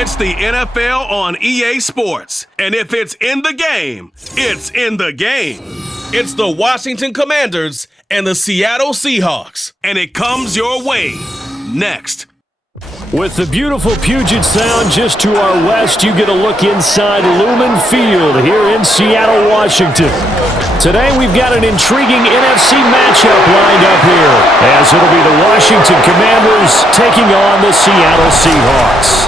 It's the NFL on EA Sports. And if it's in the game, it's in the game. It's the Washington Commanders and the Seattle Seahawks. And it comes your way next. With the beautiful Puget Sound just to our west, you get a look inside Lumen Field here in Seattle, Washington. Today we've got an intriguing NFC matchup lined up here, as it'll be the Washington Commanders taking on the Seattle Seahawks.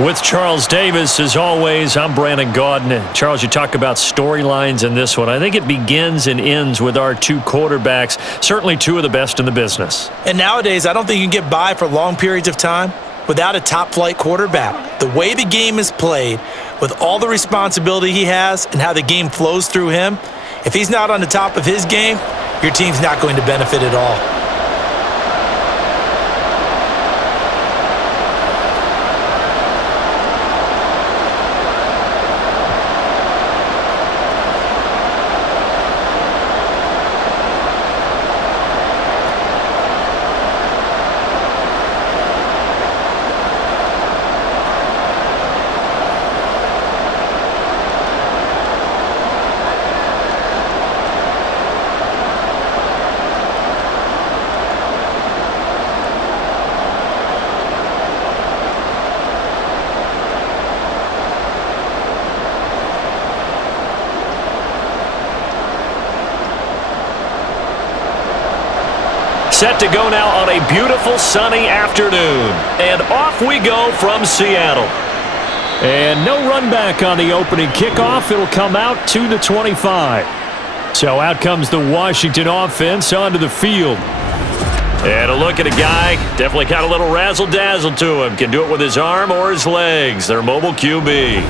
With Charles Davis, as always, I'm Brandon Gaudin. Charles, you talk about storylines in this one. I think it begins and ends with our two quarterbacks, certainly two of the best in the business. And nowadays, I don't think you can get by for long periods of time without a top-flight quarterback. The way the game is played, with all the responsibility he has and how the game flows through him, if he's not on the top of his game, your team's not going to benefit at all. Set to go now on a beautiful sunny afternoon. And off we go from Seattle. And no run back on the opening kickoff. It'll come out to the 25. So out comes the Washington offense onto the field. And a look at a guy, definitely got a little razzle-dazzle to him. Can do it with his arm or his legs. Their mobile QB.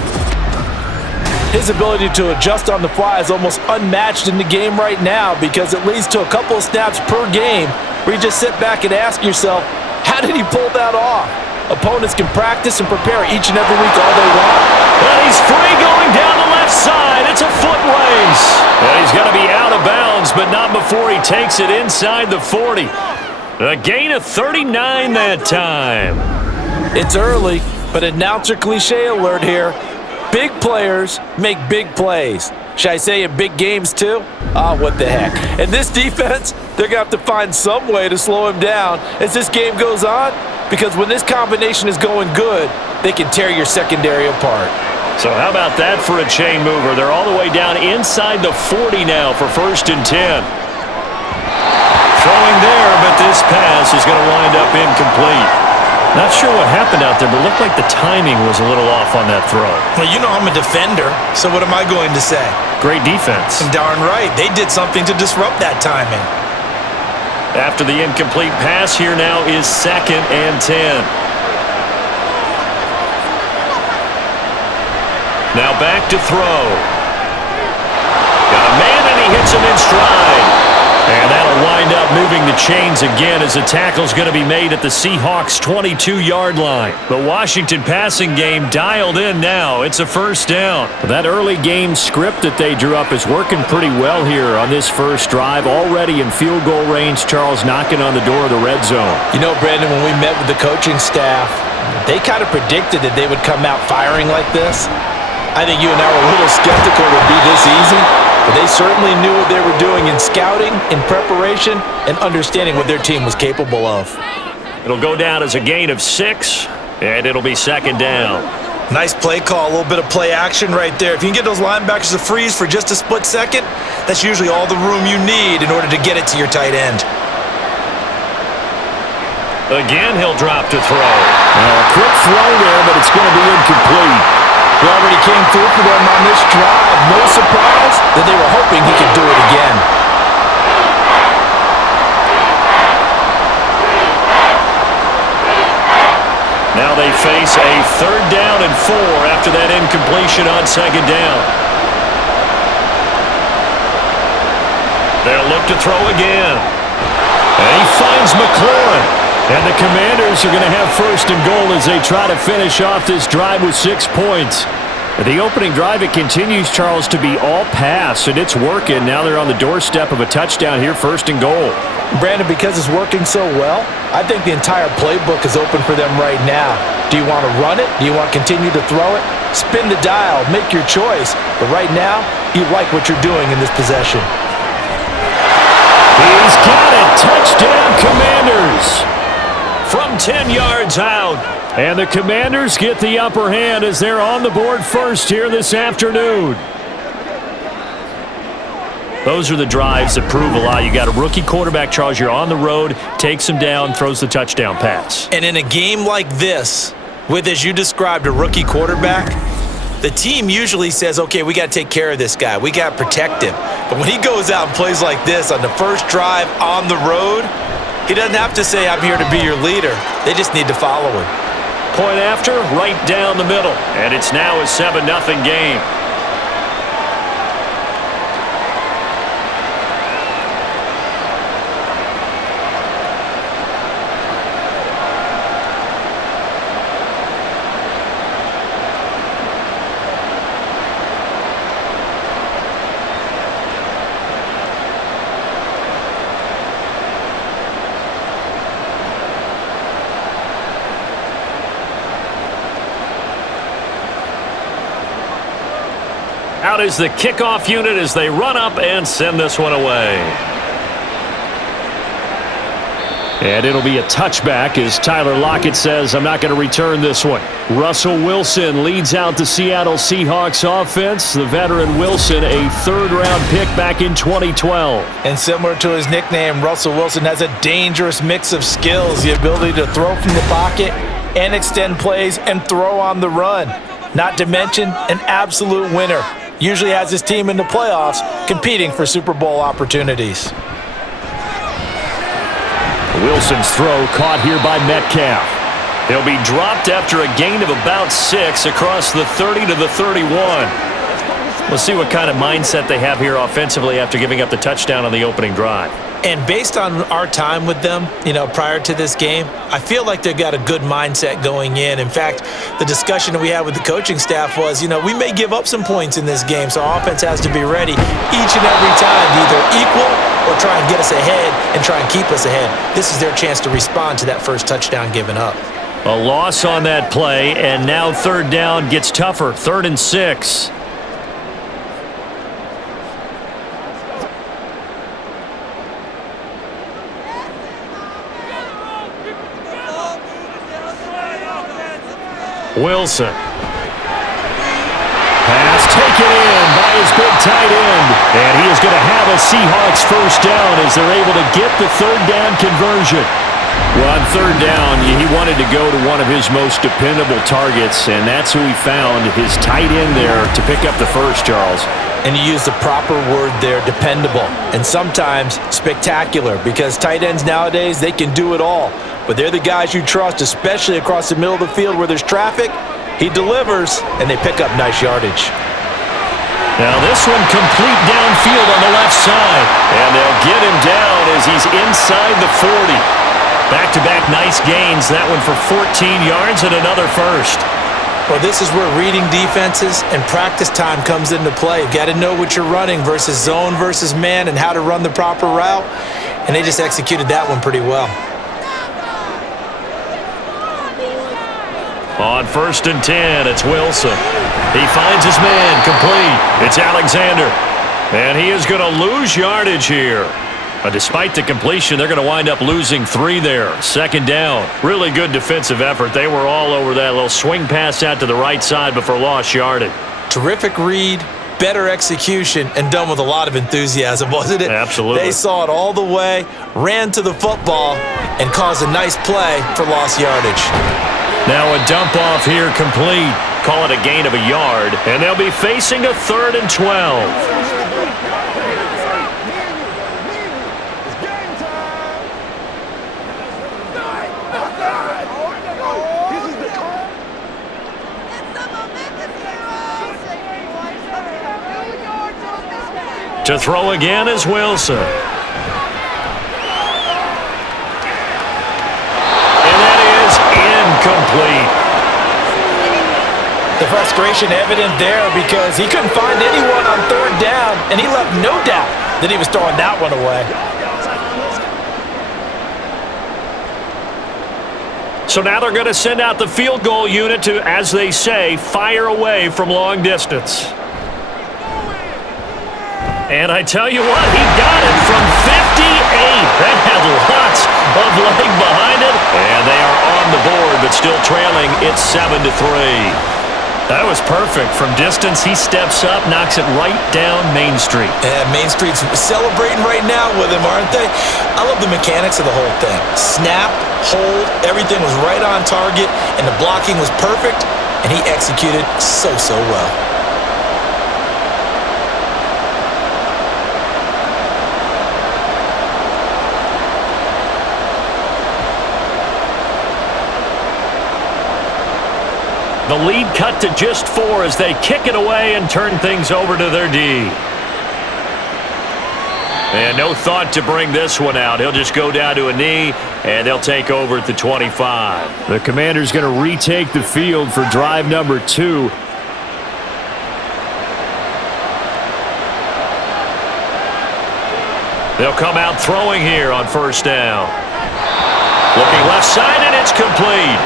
His ability to adjust on the fly is almost unmatched in the game right now, because it leads to a couple of snaps per game where you just sit back and ask yourself, how did he pull that off? Opponents can practice and prepare each and every week all they want. And he's free going down the left side. It's a foot race. And he's going to be out of bounds, but not before he takes it inside the 40. A gain of 39 that time. It's early, but announcer cliche alert here. Big players make big plays. Should I say in big games too? What the heck. And this defense, they're going to have to find some way to slow him down as this game goes on, because when this combination is going good, they can tear your secondary apart. So how about that for a chain mover? They're all the way down inside the 40 now for 1st and 10. Throwing there, but this pass is going to wind up incomplete. Not sure what happened out there, but it looked like the timing was a little off on that throw. Well, you know I'm a defender, so what am I going to say? Great defense. And darn right, they did something to disrupt that timing. After the incomplete pass, here now is 2nd and 10. Now back to throw. Got a man, and he hits him in stride. And that'll wind up moving the chains again as the tackle's going to be made at the Seahawks' 22-yard line. The Washington passing game dialed in now. It's a 1st down. That early game script that they drew up is working pretty well here on this first drive. Already in field goal range, Charles knocking on the door of the red zone. You know, Brandon, when we met with the coaching staff, they kind of predicted that they would come out firing like this. I think you and I were a little skeptical it would be this easy. But they certainly knew what they were doing in scouting, in preparation, and understanding what their team was capable of. It'll go down as a gain of 6, and it'll be 2nd down. Nice play call, a little bit of play action right there. If you can get those linebackers to freeze for just a split second, that's usually all the room you need in order to get it to your tight end. Again, he'll drop to throw. A quick throw there, but it's going to be incomplete. He already came through for them on this drive. No surprise that they were hoping he could do it again. Now they face a 3rd down and 4 after that incompletion on 2nd down. They'll look to throw again. And he finds McLaren. And the Commanders are going to have 1st and goal as they try to finish off this drive with 6 points. The opening drive, it continues, Charles, to be all pass, and it's working. Now they're on the doorstep of a touchdown here, 1st and goal. Brandon, because it's working so well, I think the entire playbook is open for them right now. Do you want to run it? Do you want to continue to throw it? Spin the dial, make your choice. But right now, you like what you're doing in this possession. He's got it. Touchdown, Commanders. From 10 yards out. And the Commanders get the upper hand as they're on the board first here this afternoon. Those are the drives that prove a lot. You got a rookie quarterback, Charles. You're on the road, takes him down, throws the touchdown pass. And in a game like this, with, as you described, a rookie quarterback, the team usually says, okay, we got to take care of this guy. We got to protect him. But when he goes out and plays like this on the first drive on the road, he doesn't have to say, I'm here to be your leader. They just need to follow him. Point after, right down the middle. And it's now a 7-0 game. Out is the kickoff unit as they run up and send this one away. And it'll be a touchback as Tyler Lockett says, I'm not going to return this one. Russell Wilson leads out the Seattle Seahawks offense. The veteran Wilson, a third-round pick back in 2012. And similar to his nickname, Russell Wilson has a dangerous mix of skills, the ability to throw from the pocket and extend plays and throw on the run. Not to mention an absolute winner. Usually has his team in the playoffs competing for Super Bowl opportunities. Wilson's throw caught here by Metcalf. He'll be dropped after a gain of about 6 across the 30 to the 31. We'll see what kind of mindset they have here offensively after giving up the touchdown on the opening drive. And based on our time with them, prior to this game, I feel like they've got a good mindset going in. In fact, the discussion that we had with the coaching staff was, we may give up some points in this game, so our offense has to be ready each and every time to either equal or try and get us ahead and try and keep us ahead. This is their chance to respond to that first touchdown given up. A loss on that play, and now third down gets tougher. 3rd and 6. Wilson. Pass taken in by his big tight end. And he is going to have a Seahawks first down as they're able to get the third down conversion. Well, on third down, he wanted to go to one of his most dependable targets, and that's who he found, his tight end there, to pick up the first, Charles. And you use the proper word there, dependable, and sometimes spectacular, because tight ends nowadays, they can do it all. But they're the guys you trust, especially across the middle of the field where there's traffic. He delivers, and they pick up nice yardage. Now this one complete downfield on the left side. And they'll get him down as he's inside the 40. Back-to-back nice gains. That one for 14 yards and another first. Well, this is where reading defenses and practice time comes into play. You've got to know what you're running versus zone versus man and how to run the proper route. And they just executed that one pretty well. On 1st and 10, it's Wilson. He finds his man, complete. It's Alexander. And he is going to lose yardage here. Despite the completion, they're going to wind up losing 3 there. 2nd down. Really good defensive effort. They were all over that little swing pass out to the right side before lost yardage. Terrific read, better execution, and done with a lot of enthusiasm, wasn't it? Absolutely. They saw it all the way, ran to the football, and caused a nice play for lost yardage. Now a dump off here complete. Call it a gain of a yard, and they'll be facing a 3rd and 12. To throw again is Wilson. And that is incomplete. The frustration evident there because he couldn't find anyone on 3rd down, and he left no doubt that he was throwing that one away. So now they're going to send out the field goal unit to, as they say, fire away from long distance. And I tell you what, he got it from 58. That had lots of leg behind it. And they are on the board, but still trailing. It's 7-3. That was perfect. From distance, he steps up, knocks it right down Main Street. Yeah, Main Street's celebrating right now with him, aren't they? I love the mechanics of the whole thing. Snap, hold, everything was right on target, and the blocking was perfect, and he executed so well. The lead cut to just 4 as they kick it away and turn things over to their D. And no thought to bring this one out. He'll just go down to a knee, and they'll take over at the 25. The Commanders going to retake the field for drive number 2. They'll come out throwing here on first down. Looking left side, and it's complete.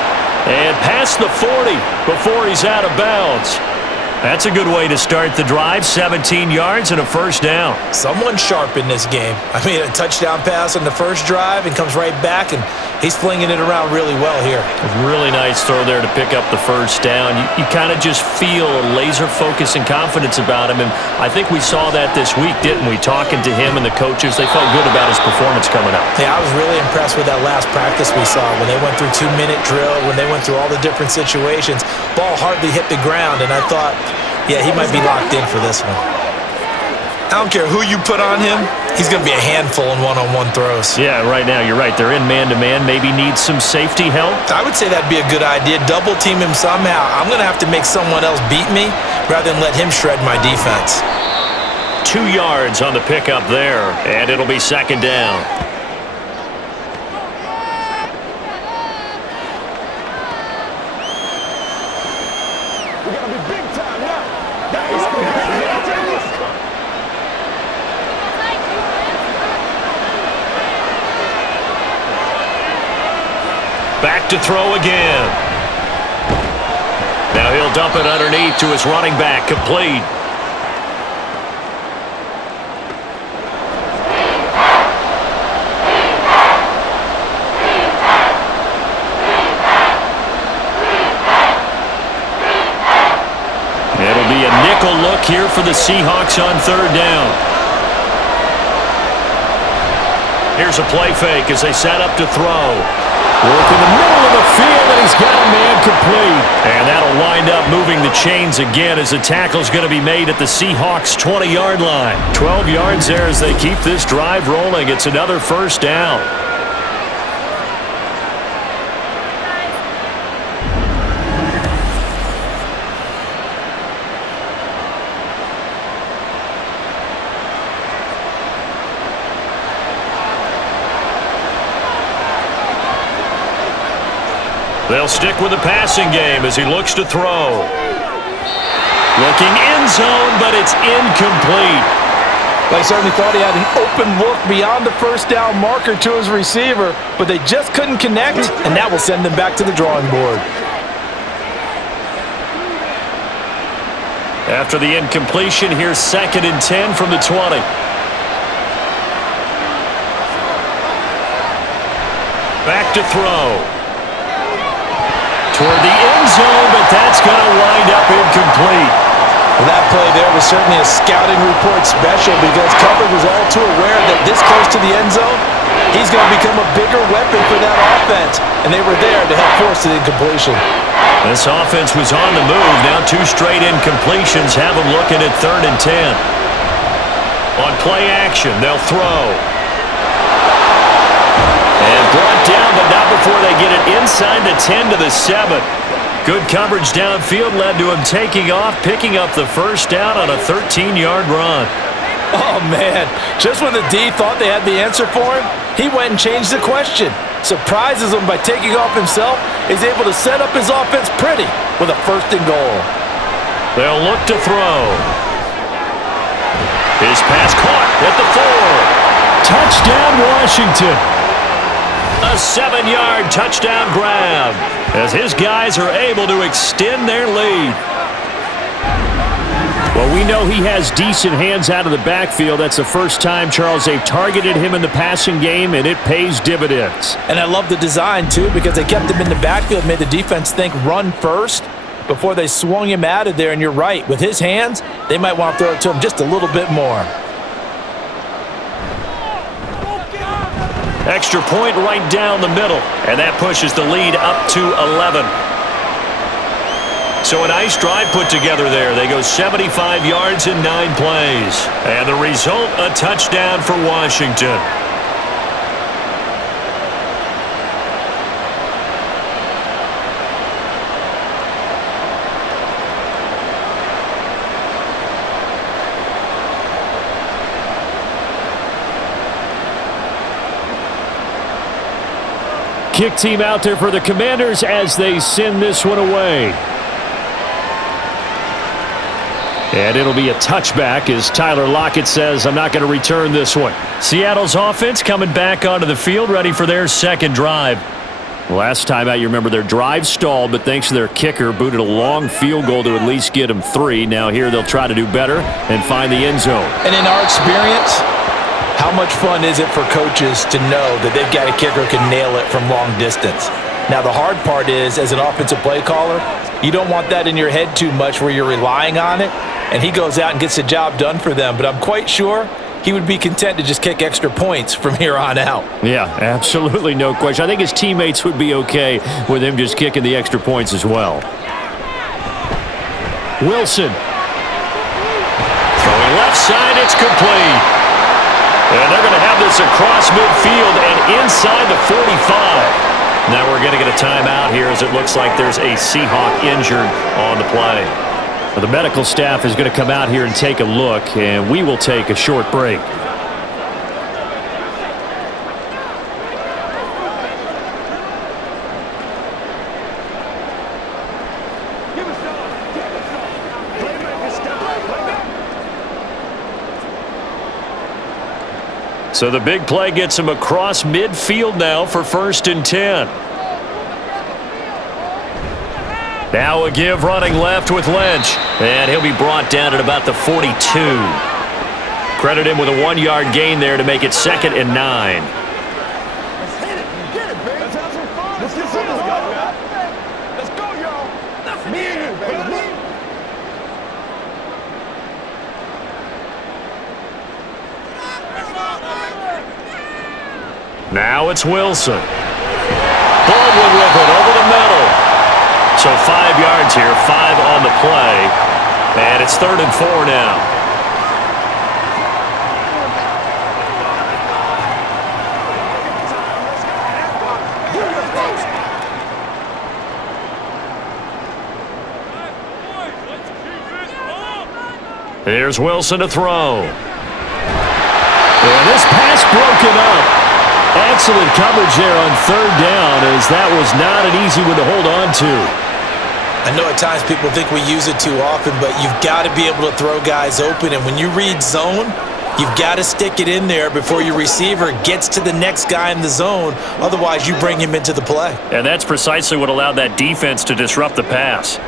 And past the 40 before he's out of bounds. That's a good way to start the drive. 17 yards and a first down. Someone sharp in this game. I mean, a touchdown pass on the first drive and comes right back, and he's flinging it around really well here. A really nice throw there to pick up the first down. You kind of just feel a laser focus and confidence about him, and I think we saw that this week, didn't we? Talking to him and the coaches, they felt good about his performance coming up. Yeah, I was really impressed with that last practice we saw when they went through 2-minute drill, when they went through all the different situations. Ball hardly hit the ground, and I thought, yeah, he might be locked in for this one. I don't care who you put on him, he's going to be a handful in one-on-one throws. Yeah, right now, you're right. They're in man-to-man. Maybe needs some safety help. I would say that'd be a good idea. Double team him somehow. I'm going to have to make someone else beat me rather than let him shred my defense. 2 yards on the pickup there, and it'll be second down. Back to throw again. Now he'll dump it underneath to his running back, complete. It'll be a nickel look here for the Seahawks on third down. Here's a play fake as they set up to throw. Work in the middle of the field, and he's got a man complete. And that'll wind up moving the chains again as the tackle's going to be made at the Seahawks' 20-yard line. 12 yards there as they keep this drive rolling. It's another first down. They'll stick with the passing game as he looks to throw. Looking end zone, but it's incomplete. They certainly thought he had an open look beyond the first down marker to his receiver, but they just couldn't connect, and that will send them back to the drawing board. After the incompletion, here's 2nd and 10 from the 20. Back to throw. Toward the end zone, but that's going to wind up incomplete. Well, that play there was certainly a scouting report special because cover was all too aware that this close to the end zone, he's going to become a bigger weapon for that offense, and they were there to help force the incompletion. This offense was on the move. Now 2 straight incompletions have them looking at 3rd and 10. On play action, they'll throw. And brought down, but not before they get it inside the 10 to the 7. Good coverage downfield led to him taking off, picking up the first down on a 13-yard run. Oh, man. Just when the D thought they had the answer for him, he went and changed the question. Surprises him by taking off himself. He's able to set up his offense pretty with a 1st and goal. They'll look to throw. His pass caught at the 4. Touchdown, Washington. A 7-yard touchdown grab as his guys are able to extend their lead. Well, we know he has decent hands out of the backfield. That's the first time, Charles, they've targeted him in the passing game, and it pays dividends. And I love the design, too, because they kept him in the backfield, made the defense think run first before they swung him out of there. And you're right, with his hands, they might want to throw it to him just a little bit more. Extra point right down the middle, and that pushes the lead up to 11. So a nice drive put together there. They go 75 yards in 9 plays. And the result, a touchdown for Washington. Kick team out there for the Commanders as they send this one away. And it'll be a touchback as Tyler Lockett says, I'm not going to return this one. Seattle's offense coming back onto the field, ready for their second drive. Last time out, you remember their drive stalled, but thanks to their kicker, booted a long field goal to at least get them 3. Now here they'll try to do better and find the end zone. And in our experience, how much fun is it for coaches to know that they've got a kicker who can nail it from long distance? Now, the hard part is, as an offensive play caller, you don't want that in your head too much where you're relying on it, and he goes out and gets the job done for them. But I'm quite sure he would be content to just kick extra points from here on out. Yeah, absolutely no question. I think his teammates would be okay with him just kicking the extra points as well. Wilson. Throwing left side, it's complete. And they're going to have this across midfield and inside the 45. Now we're going to get a timeout here as it looks like there's a Seahawk injured on the play. Well, the medical staff is going to come out here and take a look, and we will take a short break. So the big play gets him across midfield now for 1st and 10. Now a give running left with Lynch. And he'll be brought down at about the 42. Credit him with a 1-yard gain there to make it 2nd and 9. Now it's Wilson. Baldwin with it over the middle. So 5 yards here, 5 on the play. And it's 3rd and 4 now. Here's Wilson to throw. And this pass broken up. Excellent coverage there on 3rd down, as that was not an easy one to hold on to. I know at times people think we use it too often, but you've got to be able to throw guys open. And when you read zone, you've got to stick it in there before your receiver gets to the next guy in the zone. Otherwise, you bring him into the play. And that's precisely what allowed that defense to disrupt the pass.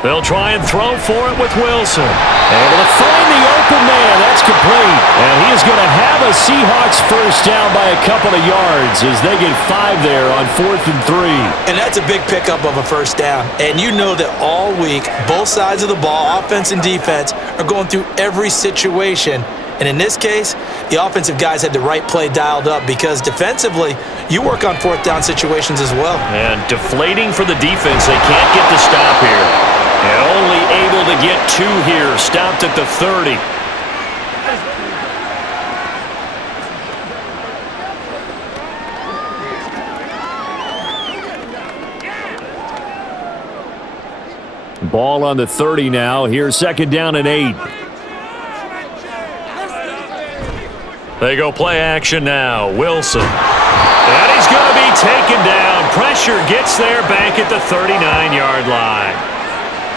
They'll try and throw for it with Wilson. Able to find the open man. That's complete. And he is going to have a Seahawks first down by a couple of yards as they get 5 there on 4th and 3. And that's a big pickup of a first down. And you know that all week, both sides of the ball, offense and defense, are going through every situation. And in this case, the offensive guys had the right play dialed up because defensively, you work on 4th down situations as well. And deflating for the defense. They can't get the stop here. And only able to get 2 here. Stopped at the 30. Ball on the 30 now. Here's 2nd down and 8. They go play action now. Wilson. And he's going to be taken down. Pressure gets there back at the 39-yard line.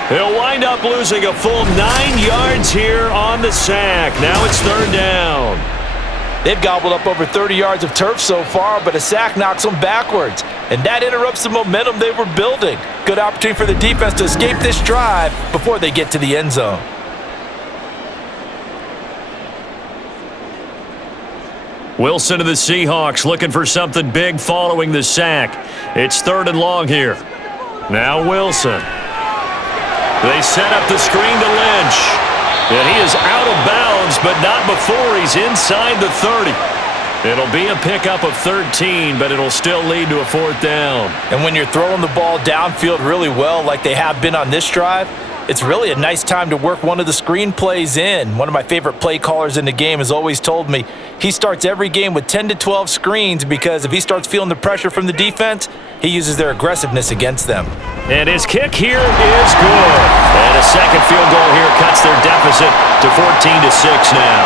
He'll wind up losing a full 9 yards here on the sack. Now it's 3rd down. They've gobbled up over 30 yards of turf so far, but a sack knocks them backwards, and that interrupts the momentum they were building. Good opportunity for the defense to escape this drive before they get to the end zone. Wilson of the Seahawks looking for something big following the sack. It's 3rd and long here. Now Wilson. They set up the screen to Lynch. And he is out of bounds, but not before he's inside the 30. It'll be a pickup of 13, but it'll still lead to a 4th down. And when you're throwing the ball downfield really well like they have been on this drive, it's really a nice time to work one of the screen plays in. One of my favorite play callers in the game has always told me he starts every game with 10 to 12 screens because if he starts feeling the pressure from the defense, he uses their aggressiveness against them. And his kick here is good. And a second field goal here cuts their deficit to 14-6 now.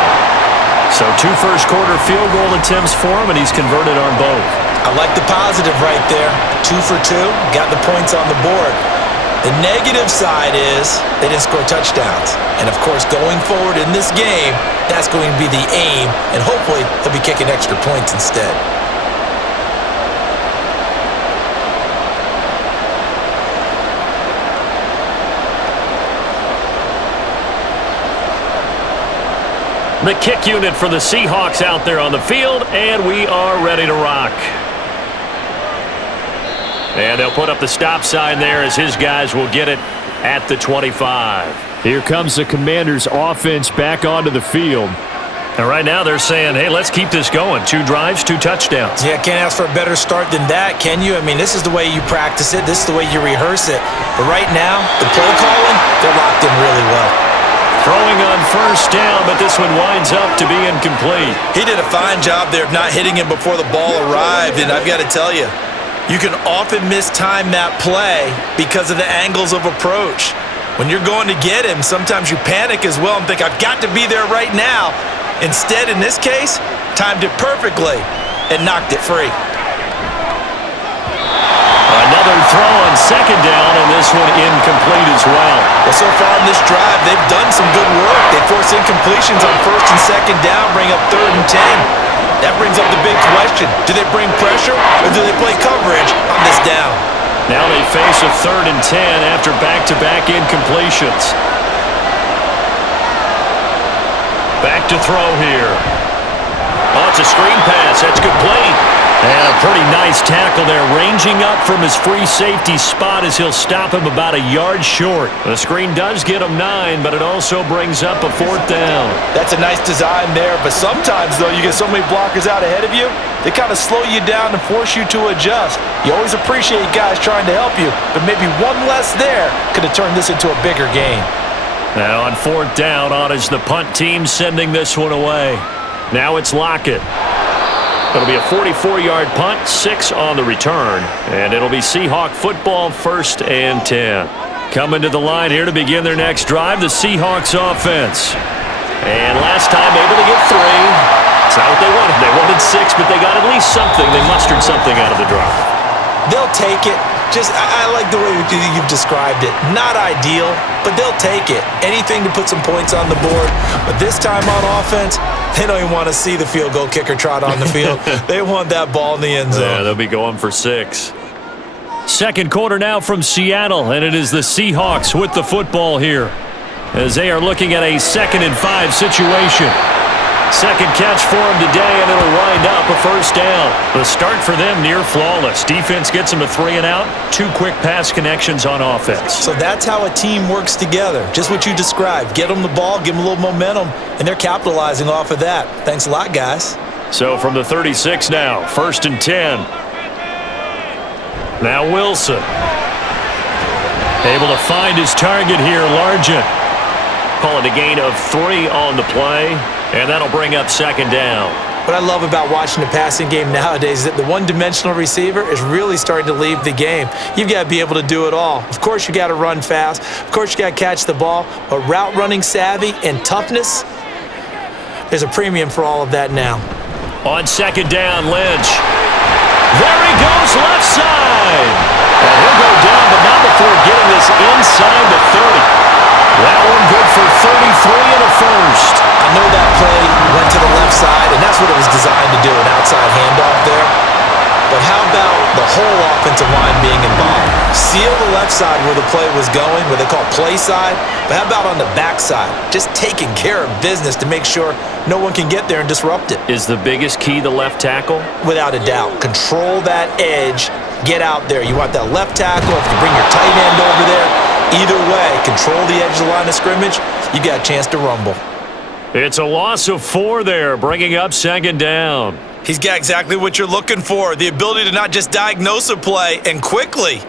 So 2 first-quarter field goal attempts for him, and he's converted on both. I like the positive right there. 2 for 2, got the points on the board. The negative side is they didn't score touchdowns. And, of course, going forward in this game, that's going to be the aim, and hopefully they'll be kicking extra points instead. The kick unit for the Seahawks out there on the field, and we are ready to rock. And they'll put up the stop sign there as his guys will get it at the 25. Here comes the Commanders' offense back onto the field. And right now they're saying, hey, let's keep this going. 2 drives, 2 touchdowns. Yeah, can't ask for a better start than that, can you? I mean, this is the way you practice it. This is the way you rehearse it. But right now, the play calling, they're locked in really well. Throwing on first down, but this one winds up to be incomplete. He did a fine job there of not hitting him before the ball arrived, and I've got to tell you, you can often mistime that play because of the angles of approach. When you're going to get him, sometimes you panic as well and think, I've got to be there right now. Instead, in this case, timed it perfectly and knocked it free. Another throw on second down, and this one incomplete as well. Well, so far in this drive, they've done some good work. They force incompletions on first and second down, bring up 3rd and 10. That brings up the big question. Do they bring pressure or do they play coverage on this down? Now they face a 3rd and 10 after back-to-back incompletions. Back to throw here. Oh, it's a screen pass. That's good play. And a pretty nice tackle there, ranging up from his free safety spot as he'll stop him about a yard short. The screen does get him 9, but it also brings up a 4th down. That's a nice design there, but sometimes, though, you get so many blockers out ahead of you, they kind of slow you down and force you to adjust. You always appreciate guys trying to help you, but maybe one less there could have turned this into a bigger game. Now on 4th down, on is the punt team sending this one away. Now it's Lockett. It'll be a 44-yard punt, 6 on the return, and it'll be Seahawk football, 1st and 10. Coming to the line here to begin their next drive, the Seahawks offense. And last time able to get 3. That's not what they wanted. They wanted 6, but they got at least something. They mustered something out of the drive. They'll take it. I like the way you've described it. Not ideal, but they'll take it. Anything to put some points on the board. But this time on offense, they don't even want to see the field goal kicker trot on the field. They want that ball in the end zone. Yeah, they'll be going for 6. Second quarter now from Seattle, and it is the Seahawks with the football here as they are looking at a 2nd and 5 situation. Second catch for him today, and it'll wind up a 1st down. The start for them near flawless. Defense gets them a 3 and out. 2 quick pass connections on offense. So that's how a team works together. Just what you described. Get them the ball, give them a little momentum, and they're capitalizing off of that. Thanks a lot, guys. So from the 36 now, 1st and 10. Now Wilson. Able to find his target here, Largent. Call it a gain of 3 on the play. And that'll bring up 2nd down. What I love about watching the passing game nowadays is that the one-dimensional receiver is really starting to leave the game. You've got to be able to do it all. Of course, you got to run fast. Of course, you got to catch the ball. But route running savvy and toughness, there's a premium for all of that now. On 2nd down, Lynch. There he goes, left side. And he'll go down, but not before getting this inside the 30. That one good for 33 and a 1st. I know that play went to the left side, and that's That's what it was designed to do, an outside handoff there. But how about the whole offensive line being involved? Seal the left side where the play was going, what they call play side. But how about on the back side? Just taking care of business to make sure no one can get there and disrupt it. Is the biggest key the left tackle? Without a doubt. Control that edge. Get out there. You want that left tackle. If you bring your tight end over there, either way, control the edge of the line of scrimmage, you got a chance to rumble. It's a loss of 4 there, bringing up second down. He's got exactly what you're looking for, the ability to not just diagnose a play and quickly,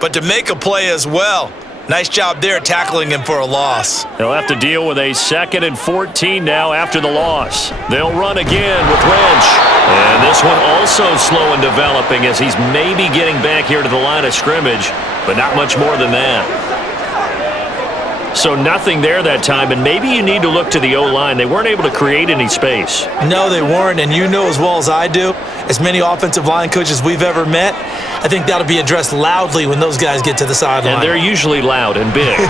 but to make a play as well. Nice job there tackling him for a loss. They'll have to deal with a 2nd and 14 now after the loss. They'll run again with Wrench. And this one also slow in developing as he's maybe getting back here to the line of scrimmage, but not much more than that. So nothing there that time, and maybe you need to look to the O-line. They weren't able to create any space. No, they weren't, and you know as well as I do, as many offensive line coaches we've ever met, I think that'll be addressed loudly when those guys get to the sideline. And they're usually loud and big. Now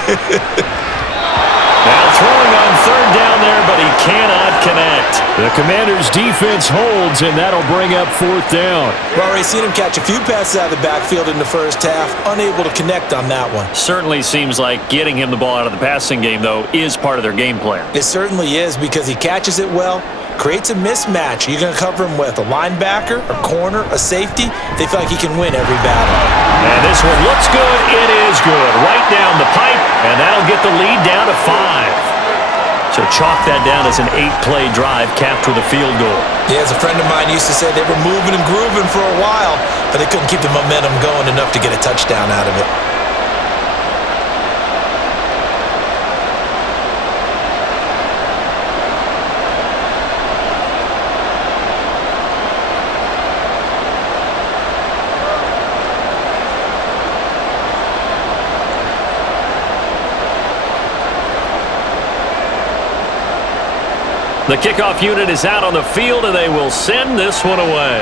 throwing on 3rd down there, but he cannot connect. The Commanders' defense holds, and that'll bring up 4th down. We've already seen him catch a few passes out of the backfield in the first half, unable to connect on that one. Certainly seems like getting him the ball out of the passing game, though, is part of their game plan. It certainly is because he catches it well, creates a mismatch. You're going to cover him with a linebacker, a corner, a safety. They feel like he can win every battle. And this one looks good. It is good. Right down the pipe, and that'll get the lead down to 5. So chalk that down as an 8-play drive capped with a field goal. Yeah, as a friend of mine used to say, they were moving and grooving for a while, but they couldn't keep the momentum going enough to get a touchdown out of it. The kickoff unit is out on the field, and they will send this one away.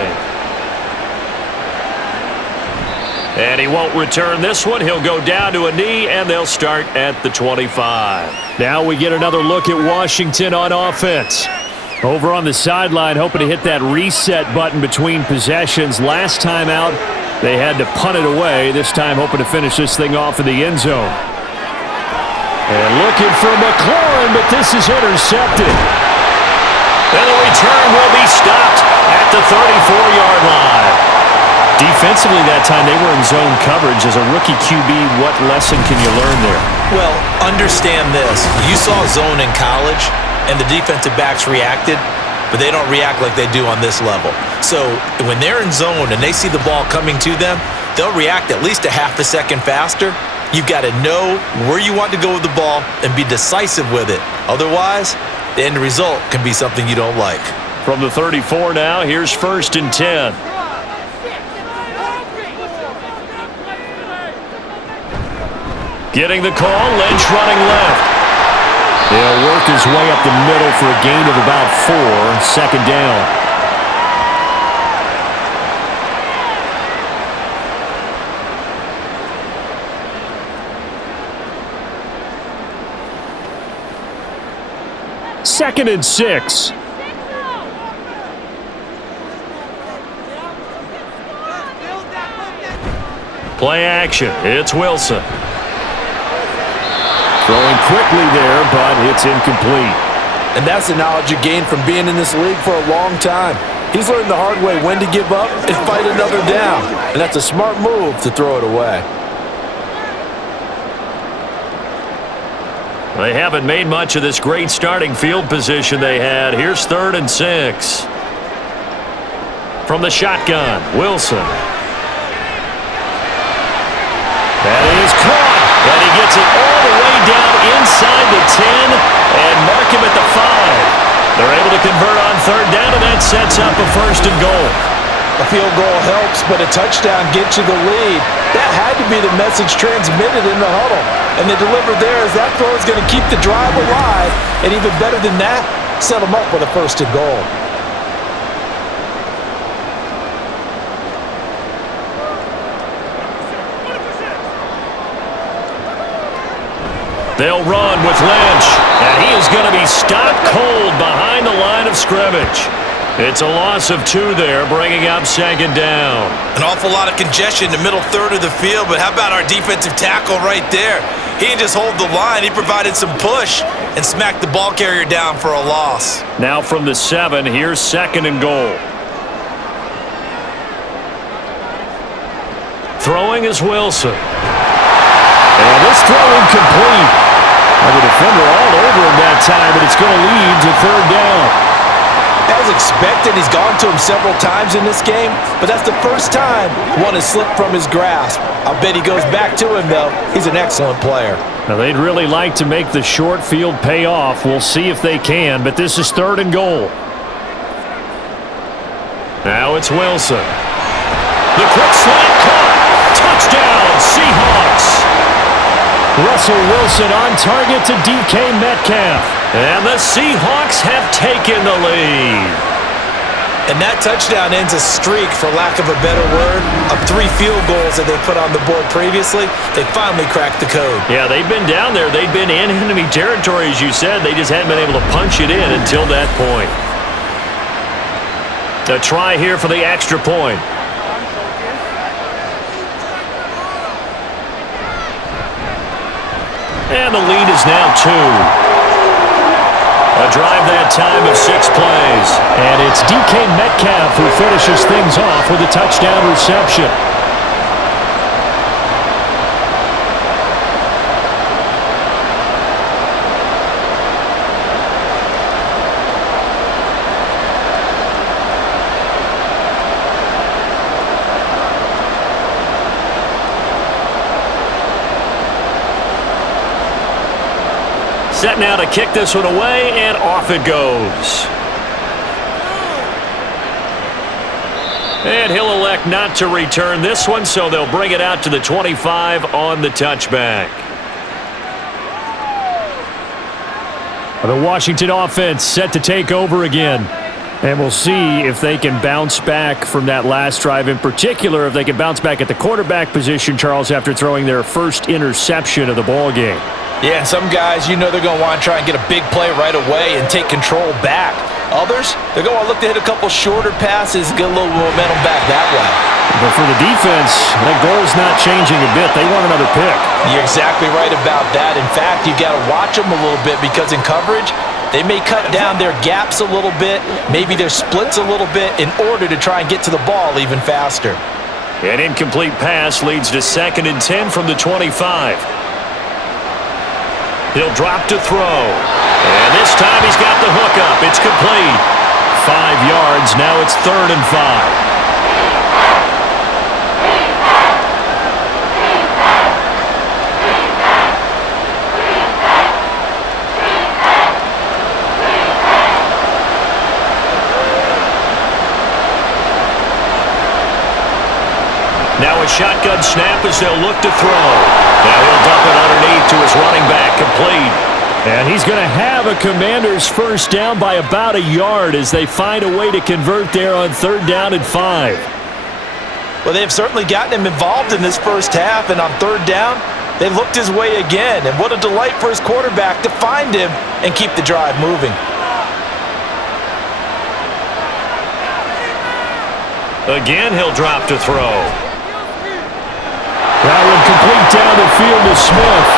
And he won't return this one. He'll go down to a knee, and they'll start at the 25. Now we get another look at Washington on offense. Over on the sideline, hoping to hit that reset button between possessions. Last time out, they had to punt it away. This time, hoping to finish this thing off in the end zone. And looking for McLaren, but this is intercepted. And the return will be stopped at the 34-yard line. Defensively that time, they were in zone coverage. As a rookie QB, what lesson can you learn there? Well, understand this. You saw zone in college, and the defensive backs reacted, but they don't react like they do on this level. So when they're in zone and they see the ball coming to them, they'll react at least a half a second faster. You've got to know where you want to go with the ball and be decisive with it. Otherwise, the end result can be something you don't like. From the 34 now, here's 1st and 10. Getting the call, Lynch running left. He'll work his way up the middle for a gain of about 4, 2nd down. Second and 6. Play action. It's Wilson. Throwing quickly there, but it's incomplete. And that's the knowledge you gain from being in this league for a long time. He's learned the hard way when to give up and fight another down. And that's a smart move to throw it away. They haven't made much of this great starting field position they had. Here's 3rd and 6. From the shotgun, Wilson. That is caught, and he gets it all the way down inside the 10 and mark him at the 5. They're able to convert on 3rd down, and that sets up a 1st and goal. A field goal helps, but a touchdown gets you the lead. That had to be the message transmitted in the huddle. And they delivered there as that throw is going to keep the drive alive. And even better than that, set them up with a 1st and goal. They'll run with Lynch, and he is going to be stopped cold behind the line of scrimmage. It's a loss of 2 there, bringing up second down. An awful lot of congestion in the middle third of the field, but how about our defensive tackle right there? He didn't just hold the line, he provided some push and smacked the ball carrier down for a loss. Now from the 7, here's second and goal. Throwing is Wilson. And this throw incomplete. And the defender all over him that time, but it's going to lead to third down. As expected, he's gone to him several times in this game, but that's the first time one has slipped from his grasp. I'll bet he goes back to him, though. He's an excellent player. Now, they'd really like to make the short field pay off. We'll see if they can, but this is third and goal. Now it's Wilson. The quick slant caught. Touchdown, Seahawks. Russell Wilson on target to DK Metcalf. And the Seahawks have taken the lead. And that touchdown ends a streak, for lack of a better word, of 3 field goals that they put on the board previously. They finally cracked the code. Yeah, they've been down there. They've been in enemy territory, as you said. They just hadn't been able to punch it in until that point. A try here for the extra point. And the lead is now 2. A drive that time of 6 plays. And it's DK Metcalf who finishes things off with a touchdown reception. Set now to kick this one away, and off it goes. And he'll elect not to return this one, so they'll bring it out to the 25 on the touchback. The Washington offense set to take over again. And we'll see if they can bounce back from that last drive. In particular, if they can bounce back at the quarterback position, Charles, after throwing their first interception of the ball game. Yeah, and some guys, you know they're going to want to try and get a big play right away and take control back. Others, they're going to look to hit a couple shorter passes and get a little momentum back that way. But for the defense, that goal's not changing a bit. They want another pick. You're exactly right about that. In fact, you got to watch them a little bit, because in coverage, they may cut down their gaps a little bit, maybe their splits a little bit, in order to try and get to the ball even faster. An incomplete pass leads to 2nd and 10 from the 25. He'll drop to throw. And this time he's got the hook up. It's complete. 5 yards. Now it's 3rd and 5. Now a shotgun snap as they'll look to throw. Now he'll dump it underneath to his running back, complete. And he's going to have a Commanders first down by about a yard as they find a way to convert there on 3rd down and 5. Well, they've certainly gotten him involved in this first half, and on 3rd down, they looked his way again. And what a delight for his quarterback to find him and keep the drive moving. Again, he'll drop to throw. That one complete down the field to Smith.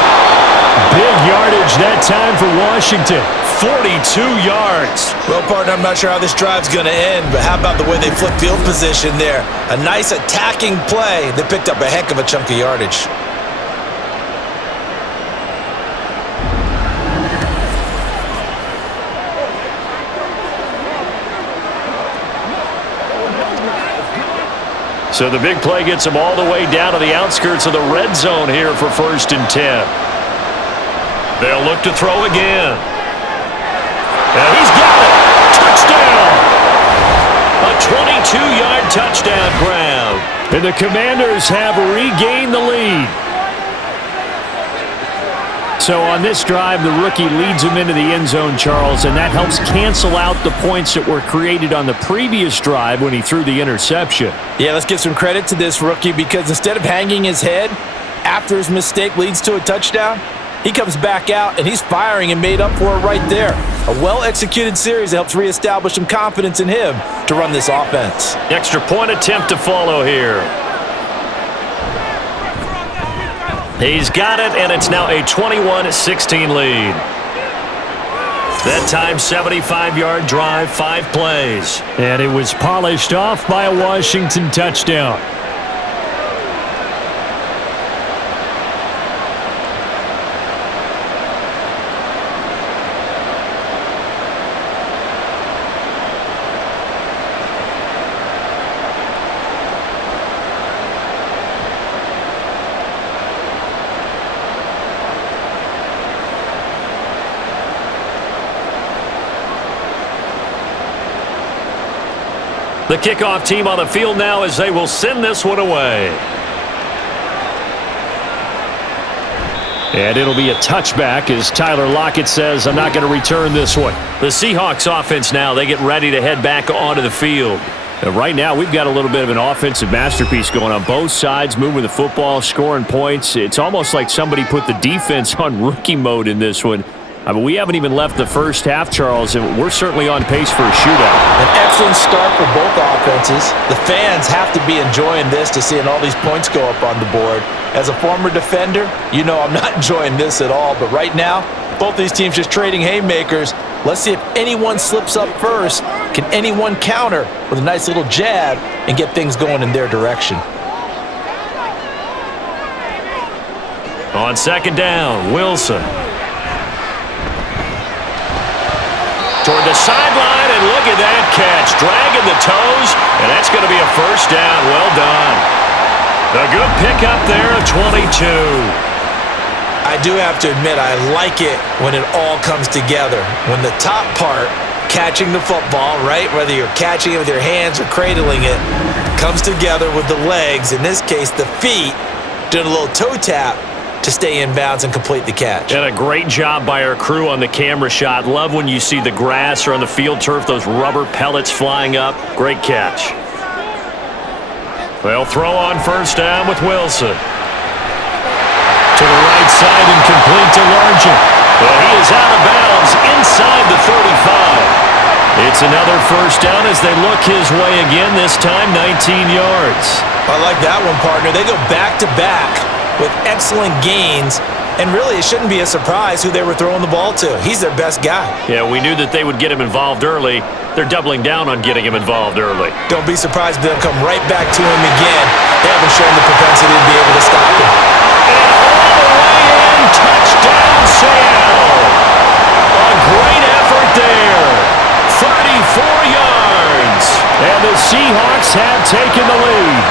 Big yardage that time for Washington. 42 yards. Well, partner, I'm not sure how this drive's going to end, but how about the way they flip field position there? A nice attacking play. They picked up a heck of a chunk of yardage. So the big play gets them all the way down to the outskirts of the red zone here for 1st and 10. They'll look to throw again. And he's got it. Touchdown. A 22-yard touchdown grab. And the Commanders have regained the lead. So on this drive, the rookie leads him into the end zone, Charles, and that helps cancel out the points that were created on the previous drive when he threw the interception. Yeah, let's give some credit to this rookie, because instead of hanging his head after his mistake leads to a touchdown, He comes back out, and he's firing and made up for it right there. A well-executed series that helps reestablish some confidence in him to run this offense. Extra point attempt to follow here. He's got it, and it's now a 21-16 lead. That time, 75-yard drive, 5 plays. And it was polished off by a Washington touchdown. The kickoff team on the field now as they will send this one away. And it'll be a touchback as Tyler Lockett says, I'm not going to return this one. The Seahawks offense now, they get ready to head back onto the field. And right now, we've got a little bit of an offensive masterpiece going on both sides, moving the football, scoring points. It's almost like somebody put the defense on rookie mode in this one. I mean, we haven't even left the first half, Charles, and we're certainly on pace for a shootout. An excellent start for both offenses. The fans have to be enjoying this to seeing all these points go up on the board. As a former defender, you know I'm not enjoying this at all. But right now, both these teams just trading haymakers. Let's see if anyone slips up first. Can anyone counter with a nice little jab and get things going in their direction? On second down, Wilson. Toward the sideline, and look at that catch. Dragging the toes, and that's going to be a first down. Well done. A good pickup there, a 22. I do have to admit, I like it when it all comes together. When the top part, catching the football, right, whether you're catching it with your hands or cradling it, comes together with the legs, in this case the feet, doing a little toe tap to stay in bounds and complete the catch. And a great job by our crew on the camera shot. Love when you see the grass or on the field turf, those rubber pellets flying up. Great catch. They'll throw on first down with Wilson. To the right side and complete to Largent. Well, he is out of bounds inside the 35. It's another first down as they look his way again, this time 19 yards. I like that one, partner. They go back-to-back with excellent gains, and really it shouldn't be a surprise who they were throwing the ball to. He's their best guy. Yeah, we knew that they would get him involved early. They're doubling down on getting him involved early. Don't be surprised if they'll come right back to him again. They haven't shown the propensity to be able to stop him. And all the way in, touchdown Seattle. A great effort there. 34 yards. And the Seahawks have taken the lead.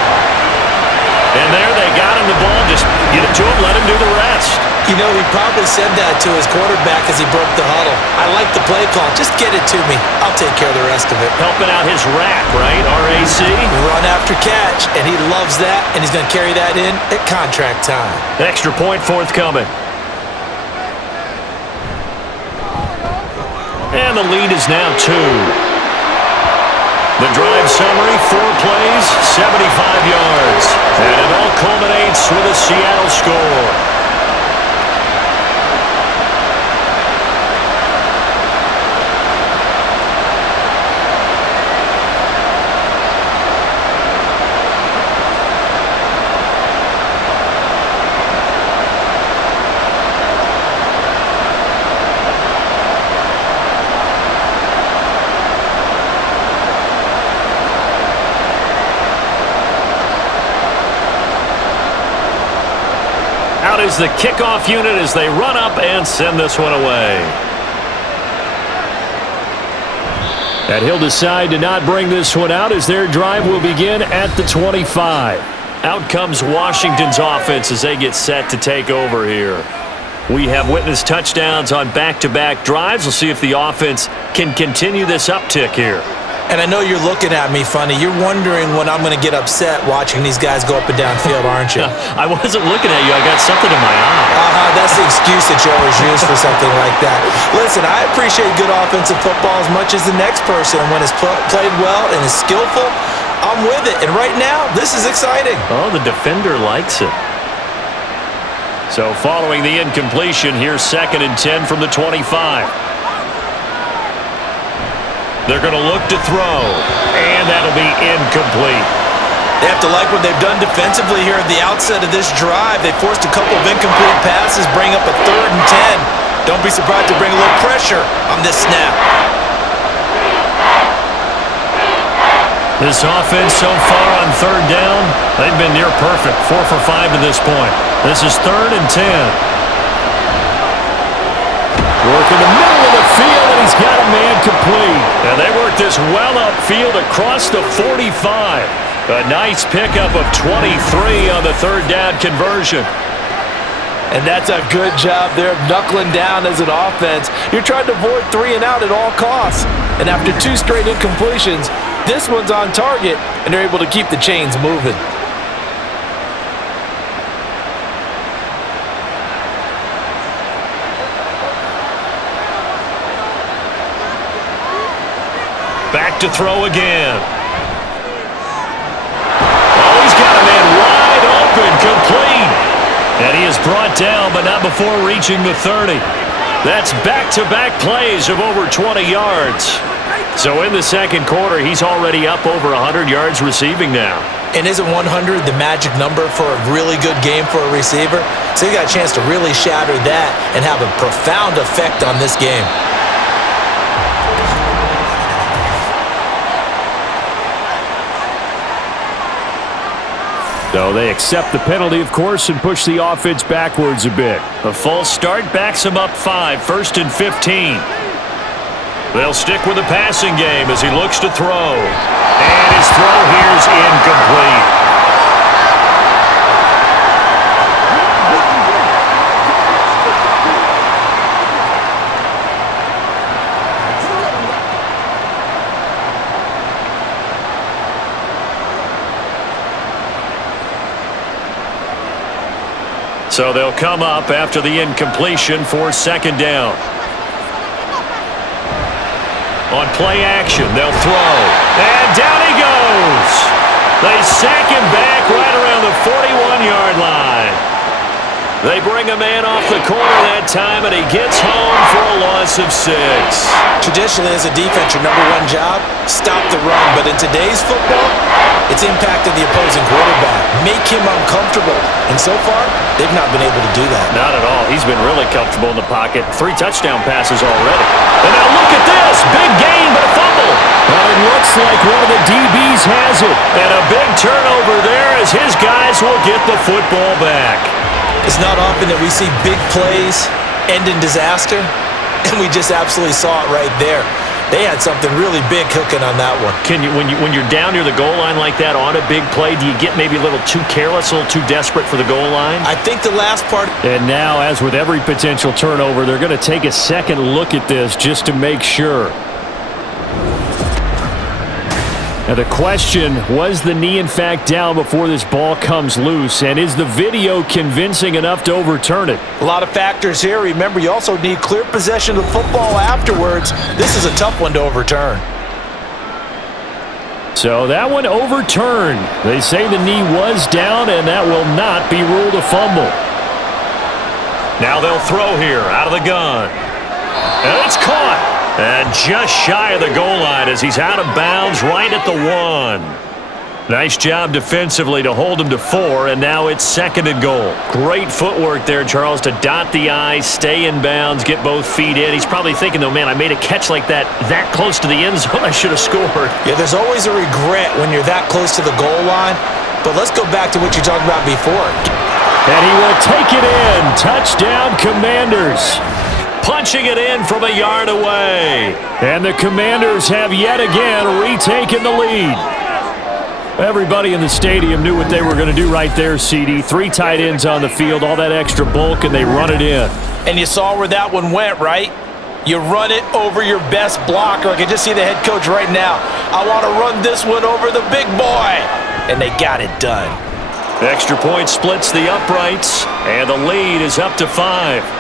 And there they got him the ball. Just get it to him, let him do the rest. You know, he probably said that to his quarterback as he broke the huddle. I like the play call. Just get it to me. I'll take care of the rest of it. Helping out his rack, right? RAC. Run after catch, and he loves that, and he's going to carry that in at contract time. Extra point forthcoming. And the lead is now 2. The drive summary, 4 plays, 75 yards. And it all culminates with a Seattle score. Out is the kickoff unit as they run up and send this one away. And he'll decide to not bring this one out as their drive will begin at the 25. Out comes Washington's offense as they get set to take over here. We have witnessed touchdowns on back-to-back drives. We'll see if the offense can continue this uptick here. And I know you're looking at me funny. You're wondering when I'm going to get upset watching these guys go up and down field, aren't you? I wasn't looking at you. I got something in my eye. That's the excuse that you always use for something like that. Listen, I appreciate good offensive football as much as the next person. When it's played well and is skillful, I'm with it. And right now, this is exciting. Oh, the defender likes it. So following the incompletion, here's 2nd and 10 from the 25. They're going to look to throw, and that'll be incomplete. They have to like what they've done defensively here at the outset of this drive. They forced a couple of incomplete passes, bring up a 3rd and 10. Don't be surprised to bring a little pressure on this snap. This offense so far on 3rd down, they've been near perfect, 4 for 5 to this point. This is 3rd and 10. Work in the middle of the field, and he's got a man complete. And they work this well upfield across the 45. A nice pickup of 23 on the 3rd down conversion. And that's a good job there of knuckling down as an offense. You're trying to avoid 3 and out at all costs. And after 2 straight incompletions, this one's on target, and they're able to keep the chains moving. Back to throw again. Oh, he's got a man wide open, complete. And he is brought down, but not before reaching the 30. That's back-to-back plays of over 20 yards. So in the 2nd quarter, he's already up over 100 yards receiving now. And isn't 100 the magic number for a really good game for a receiver? So he got a chance to really shatter that and have a profound effect on this game. So they accept the penalty, of course, and push the offense backwards a bit. A false start backs him up 5, 1st and 15. They'll stick with the passing game as he looks to throw. And his throw here is incomplete. So they'll come up after the incompletion for 2nd down. On play action, they'll throw. And down he goes. They sack him back right around the 41-yard line. They bring a man off the corner that time, and he gets home for a loss of 6. Traditionally, as a defense, your number 1 job, stop the run. But in today's football, it's impacting the opposing quarterback. Make him uncomfortable. And so far, they've not been able to do that. Not at all. He's been really comfortable in the pocket. 3 touchdown passes already. And now look at this. Big gain, but a fumble. Well, it looks like one of the DBs has it. And a big turnover there as his guys will get the football back. It's not often that we see big plays end in disaster, and we just absolutely saw it right there. They had something really big cooking on that one. Can you, when you're down near the goal line like that on a big play, do you get maybe a little too careless, a little too desperate for the goal line? I think the last part. And now, as with every potential turnover, they're going to take a second look at this just to make sure. Now the question, was the knee in fact down before this ball comes loose? And is the video convincing enough to overturn it? A lot of factors here. Remember, you also need clear possession of the football afterwards. This is a tough one to overturn. So that one overturned. They say the knee was down, and that will not be ruled a fumble. Now they'll throw here out of the gun. And it's caught. And just shy of the goal line as he's out of bounds right at the 1. Nice job defensively to hold him to 4, and now it's 2nd and goal. Great footwork there, Charles, to dot the I, stay in bounds, get both feet in. He's probably thinking, though, man, I made a catch like that close to the end zone. I should have scored. Yeah, there's always a regret when you're that close to the goal line, but let's go back to what you talked about before. And he will take it in. Touchdown, Commanders. Punching it in from a yard away. And the Commanders have yet again retaken the lead. Everybody in the stadium knew what they were going to do right there, CD. 3 tight ends on the field, all that extra bulk, and they run it in. And you saw where that one went, right? You run it over your best blocker. I can just see the head coach right now. I want to run this one over the big boy. And they got it done. Extra point splits the uprights, and the lead is up to 5.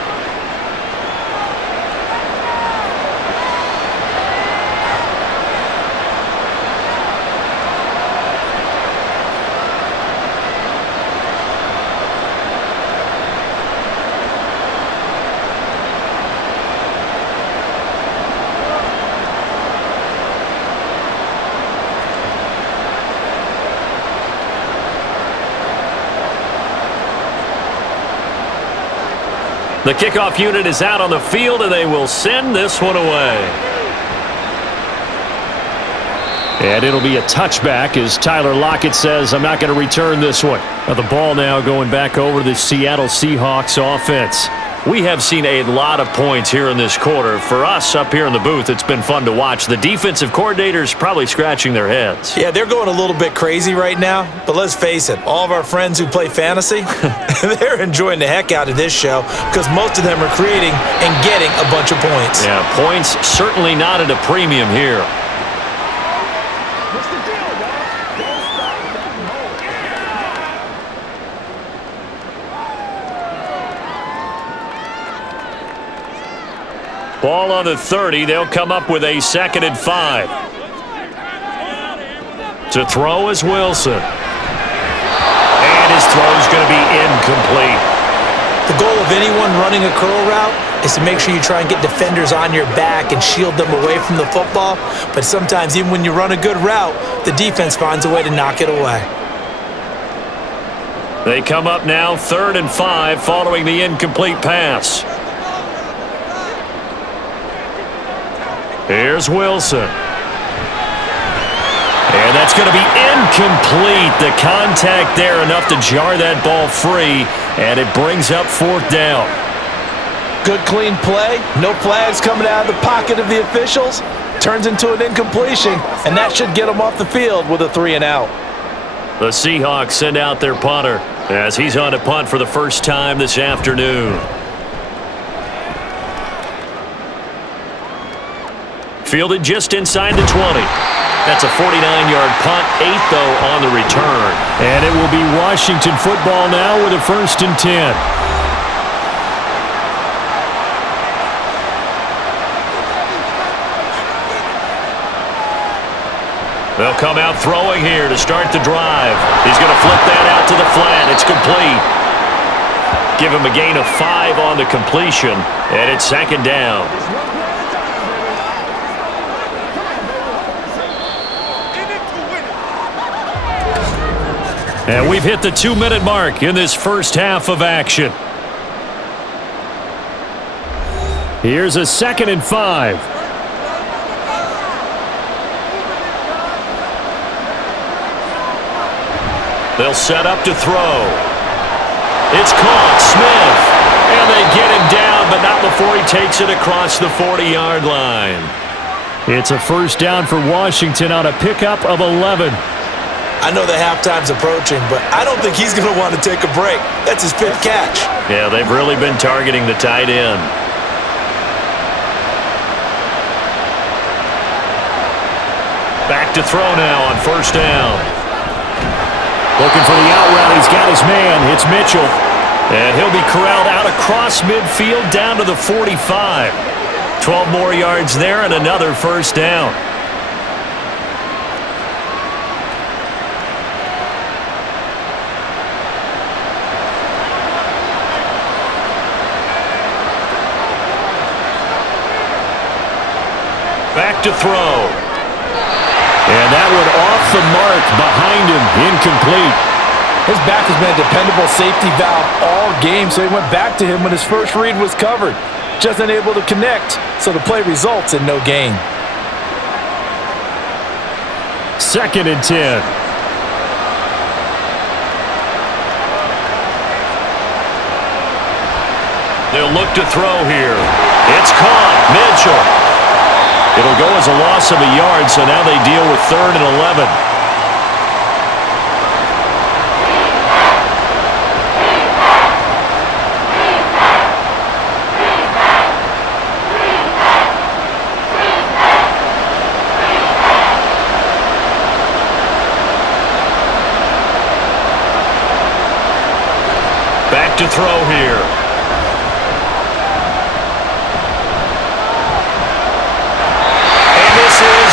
The kickoff unit is out on the field, and they will send this one away. And it'll be a touchback as Tyler Lockett says, I'm not going to return this one. Now the ball now going back over to the Seattle Seahawks offense. We have seen a lot of points here in this quarter. For us up here in the booth, it's been fun to watch. The defensive coordinators probably scratching their heads. Yeah, they're going a little bit crazy right now. But let's face it, all of our friends who play fantasy, they're enjoying the heck out of this show because most of them are creating and getting a bunch of points. Yeah, points certainly not at a premium here. Ball on the 30. They'll come up with a 2nd and 5. To throw is Wilson. And his throw is going to be incomplete. The goal of anyone running a curl route is to make sure you try and get defenders on your back and shield them away from the football. But sometimes even when you run a good route, the defense finds a way to knock it away. They come up now 3rd and 5 following the incomplete pass. Here's Wilson. And that's going to be incomplete. The contact there enough to jar that ball free, and it brings up 4th down. Good clean play, no flags coming out of the pocket of the officials. Turns into an incompletion, and that should get them off the field with a 3 and out. The Seahawks send out their punter as he's on to punt for the first time this afternoon. Fielded just inside the 20. That's a 49-yard punt, 8 though on the return. And it will be Washington football now with a 1st and 10. They'll come out throwing here to start the drive. He's going to flip that out to the flat. It's complete. Give him a gain of 5 on the completion, and it's 2nd down. And we've hit the 2-minute mark in this first half of action. Here's a 2nd and 5. They'll set up to throw. It's caught. Smith. And they get him down, but not before he takes it across the 40-yard line. It's a 1st down for Washington on a pickup of 11. I know the halftime's approaching, but I don't think he's going to want to take a break. That's his 5th catch. Yeah, they've really been targeting the tight end. Back to throw now on 1st down. Looking for the out route. He's got his man. It's Mitchell. And he'll be corralled out across midfield down to the 45. 12 more yards there and another 1st down. Back to throw. And that one off the mark behind him. Incomplete. His back has been a dependable safety valve all game, so he went back to him when his first read was covered. Just unable to connect, so the play results in no gain. 2nd and 10. They'll look to throw here. It's caught. Mitchell. It'll go as a loss of a yard, so now they deal with 3rd and 11. Back to throw here.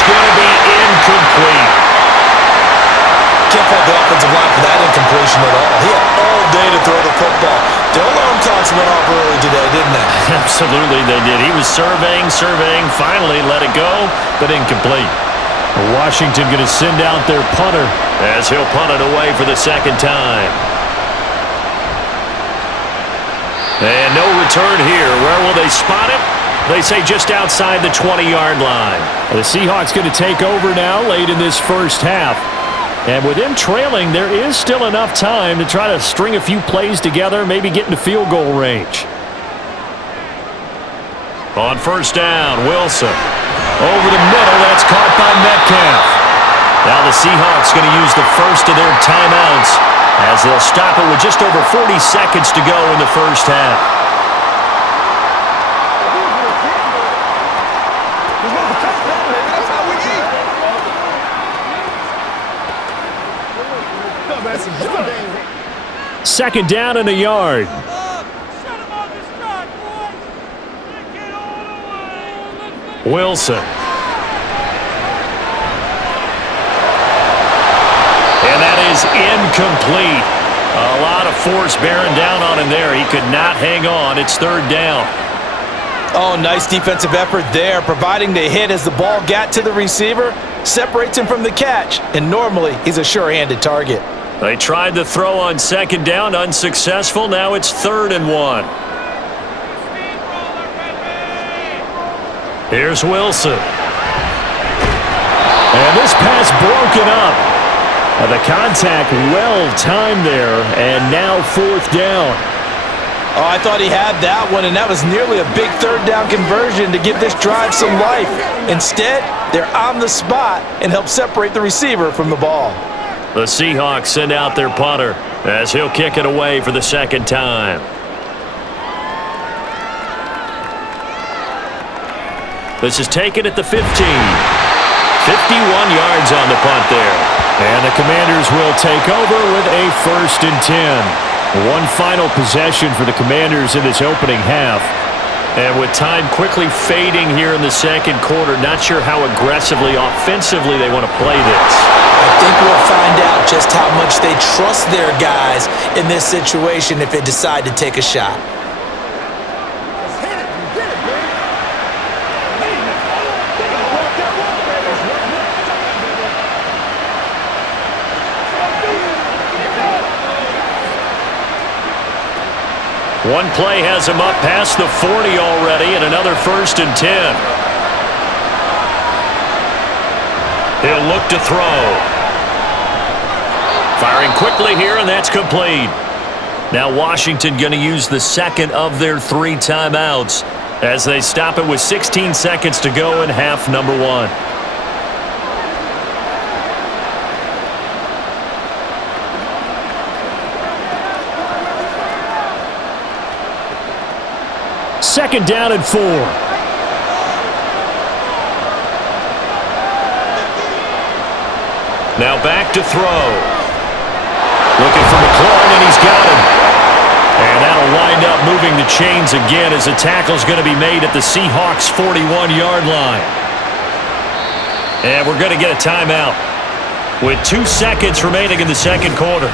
Going to be incomplete. Can't fault the offensive line for that incompletion at all. He had all day to throw the football. The alarm clocks went off early today, didn't they? Absolutely they did. He was surveying, finally let it go, but incomplete. Washington going to send out their punter as he'll punt it away for the 2nd time. And no return here. Where will they spot it? They say just outside the 20-yard line. The Seahawks going to take over now late in this first half. And with them trailing, there is still enough time to try to string a few plays together, maybe get into field goal range. On first down, Wilson. Over the middle, that's caught by Metcalf. Now the Seahawks going to use the first of their timeouts as they'll stop it with just over 40 seconds to go in the first half. Second down and a yard. Wilson. And that is incomplete. A lot of force bearing down on him there. He could not hang on. It's third down. Oh, nice defensive effort there, providing the hit as the ball got to the receiver, separates him from the catch, and normally he's a sure-handed target. They tried to throw on second down, unsuccessful. Now it's 3rd and 1. Here's Wilson. And this pass broken up. The contact well-timed there, and now 4th down. Oh, I thought he had that one, and that was nearly a big third down conversion to give this drive some life. Instead, they're on the spot and help separate the receiver from the ball. The Seahawks send out their punter as he'll kick it away for the second time. This is taken at the 15. 51 yards on the punt there. And the Commanders will take over with a 1st and 10. One final possession for the Commanders in this opening half. And with time quickly fading here in the second quarter, not sure how aggressively, offensively they want to play this. I think we'll find out just how much they trust their guys in this situation if they decide to take a shot. One play has him up past the 40 already, and another 1st and 10. He'll look to throw. Firing quickly here, and that's complete. Now Washington going to use the second of their 3 timeouts as they stop it with 16 seconds to go in half number 1. Second down and 4. Now back to throw. Looking for McLaren, and he's got him. And that'll wind up moving the chains again as the tackle's going to be made at the Seahawks' 41-yard line. And we're going to get a timeout with 2 seconds remaining in the second quarter.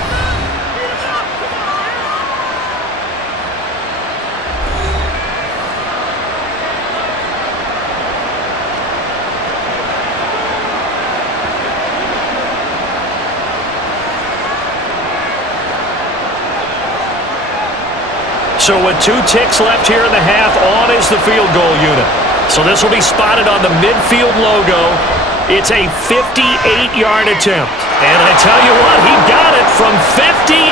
So with 2 ticks left here in the half, on is the field goal unit. So this will be spotted on the midfield logo. It's a 58-yard attempt. And I tell you what, he got it from 58.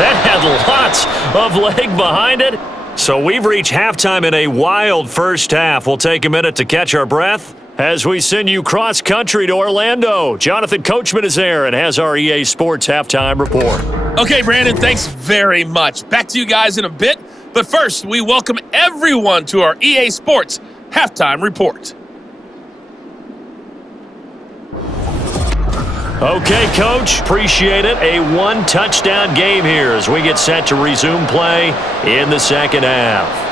That had lots of leg behind it. So we've reached halftime in a wild first half. We'll take a minute to catch our breath as we send you cross-country to Orlando. Jonathan Coachman is there and has our EA Sports halftime report. Okay, Brandon, thanks very much. Back to you guys in a bit. But first, we welcome everyone to our EA Sports halftime report. Okay, Coach, appreciate it. A 1-touchdown game here as we get set to resume play in the second half.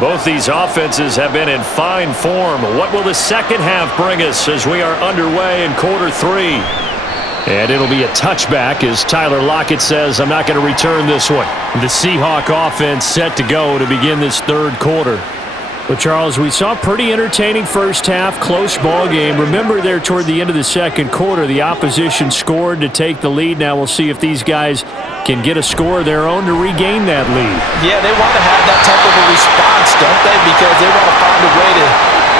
Both these offenses have been in fine form. What will the second half bring us as we are underway in quarter 3? And it'll be a touchback as Tyler Lockett says, I'm not going to return this one. The Seahawk offense set to go to begin this third quarter. Well, Charles, we saw a pretty entertaining first half, close ball game. Remember there toward the end of the second quarter, the opposition scored to take the lead. Now we'll see if these guys can get a score of their own to regain that lead. Yeah, they want to have that type of a response, don't they? Because they want to find a way to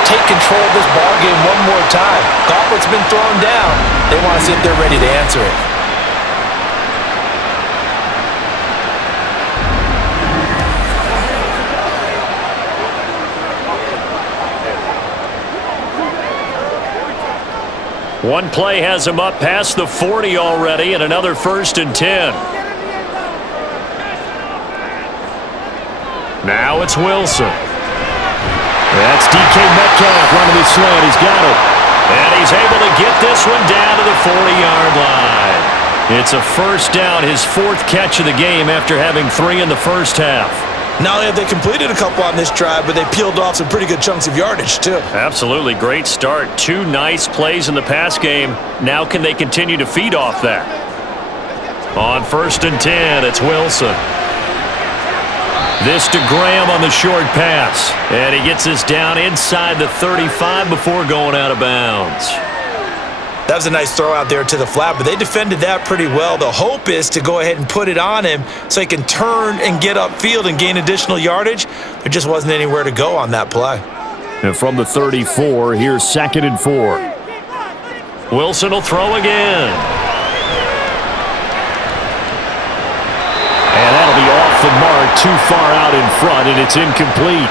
take control of this ball game one more time. Gauntlet's been thrown down. They want to see if they're ready to answer it. One play has him up past the 40 already, and another 1st and 10. Now it's Wilson. That's DK Metcalf running the slant. He's got it. And he's able to get this one down to the 40-yard line. It's a first down, his 4th catch of the game after having 3 in the first half. Not only have they completed a couple on this drive, but they peeled off some pretty good chunks of yardage, too. Absolutely. Great start. 2 nice plays in the pass game. Now can they continue to feed off that? On 1st and 10, it's Wilson. This to Graham on the short pass. And he gets this down inside the 35 before going out of bounds. That was a nice throw out there to the flat, but they defended that pretty well. The hope is to go ahead and put it on him so he can turn and get upfield and gain additional yardage. There just wasn't anywhere to go on that play. And from the 34, here's 2nd and 4. Wilson will throw again. And that'll be off the mark, too far out in front, and it's incomplete.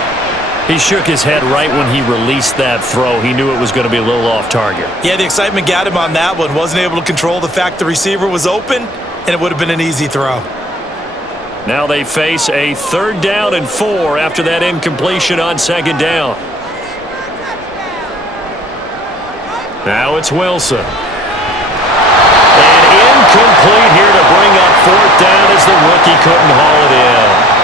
He shook his head right when he released that throw. He knew it was going to be a little off target. Yeah, the excitement got him on that one. Wasn't able to control the fact the receiver was open, and it would have been an easy throw. Now they face a 3rd down and 4 after that incompletion on 2nd down. Now it's Wilson. And incomplete here to bring up 4th down as the rookie couldn't haul it in.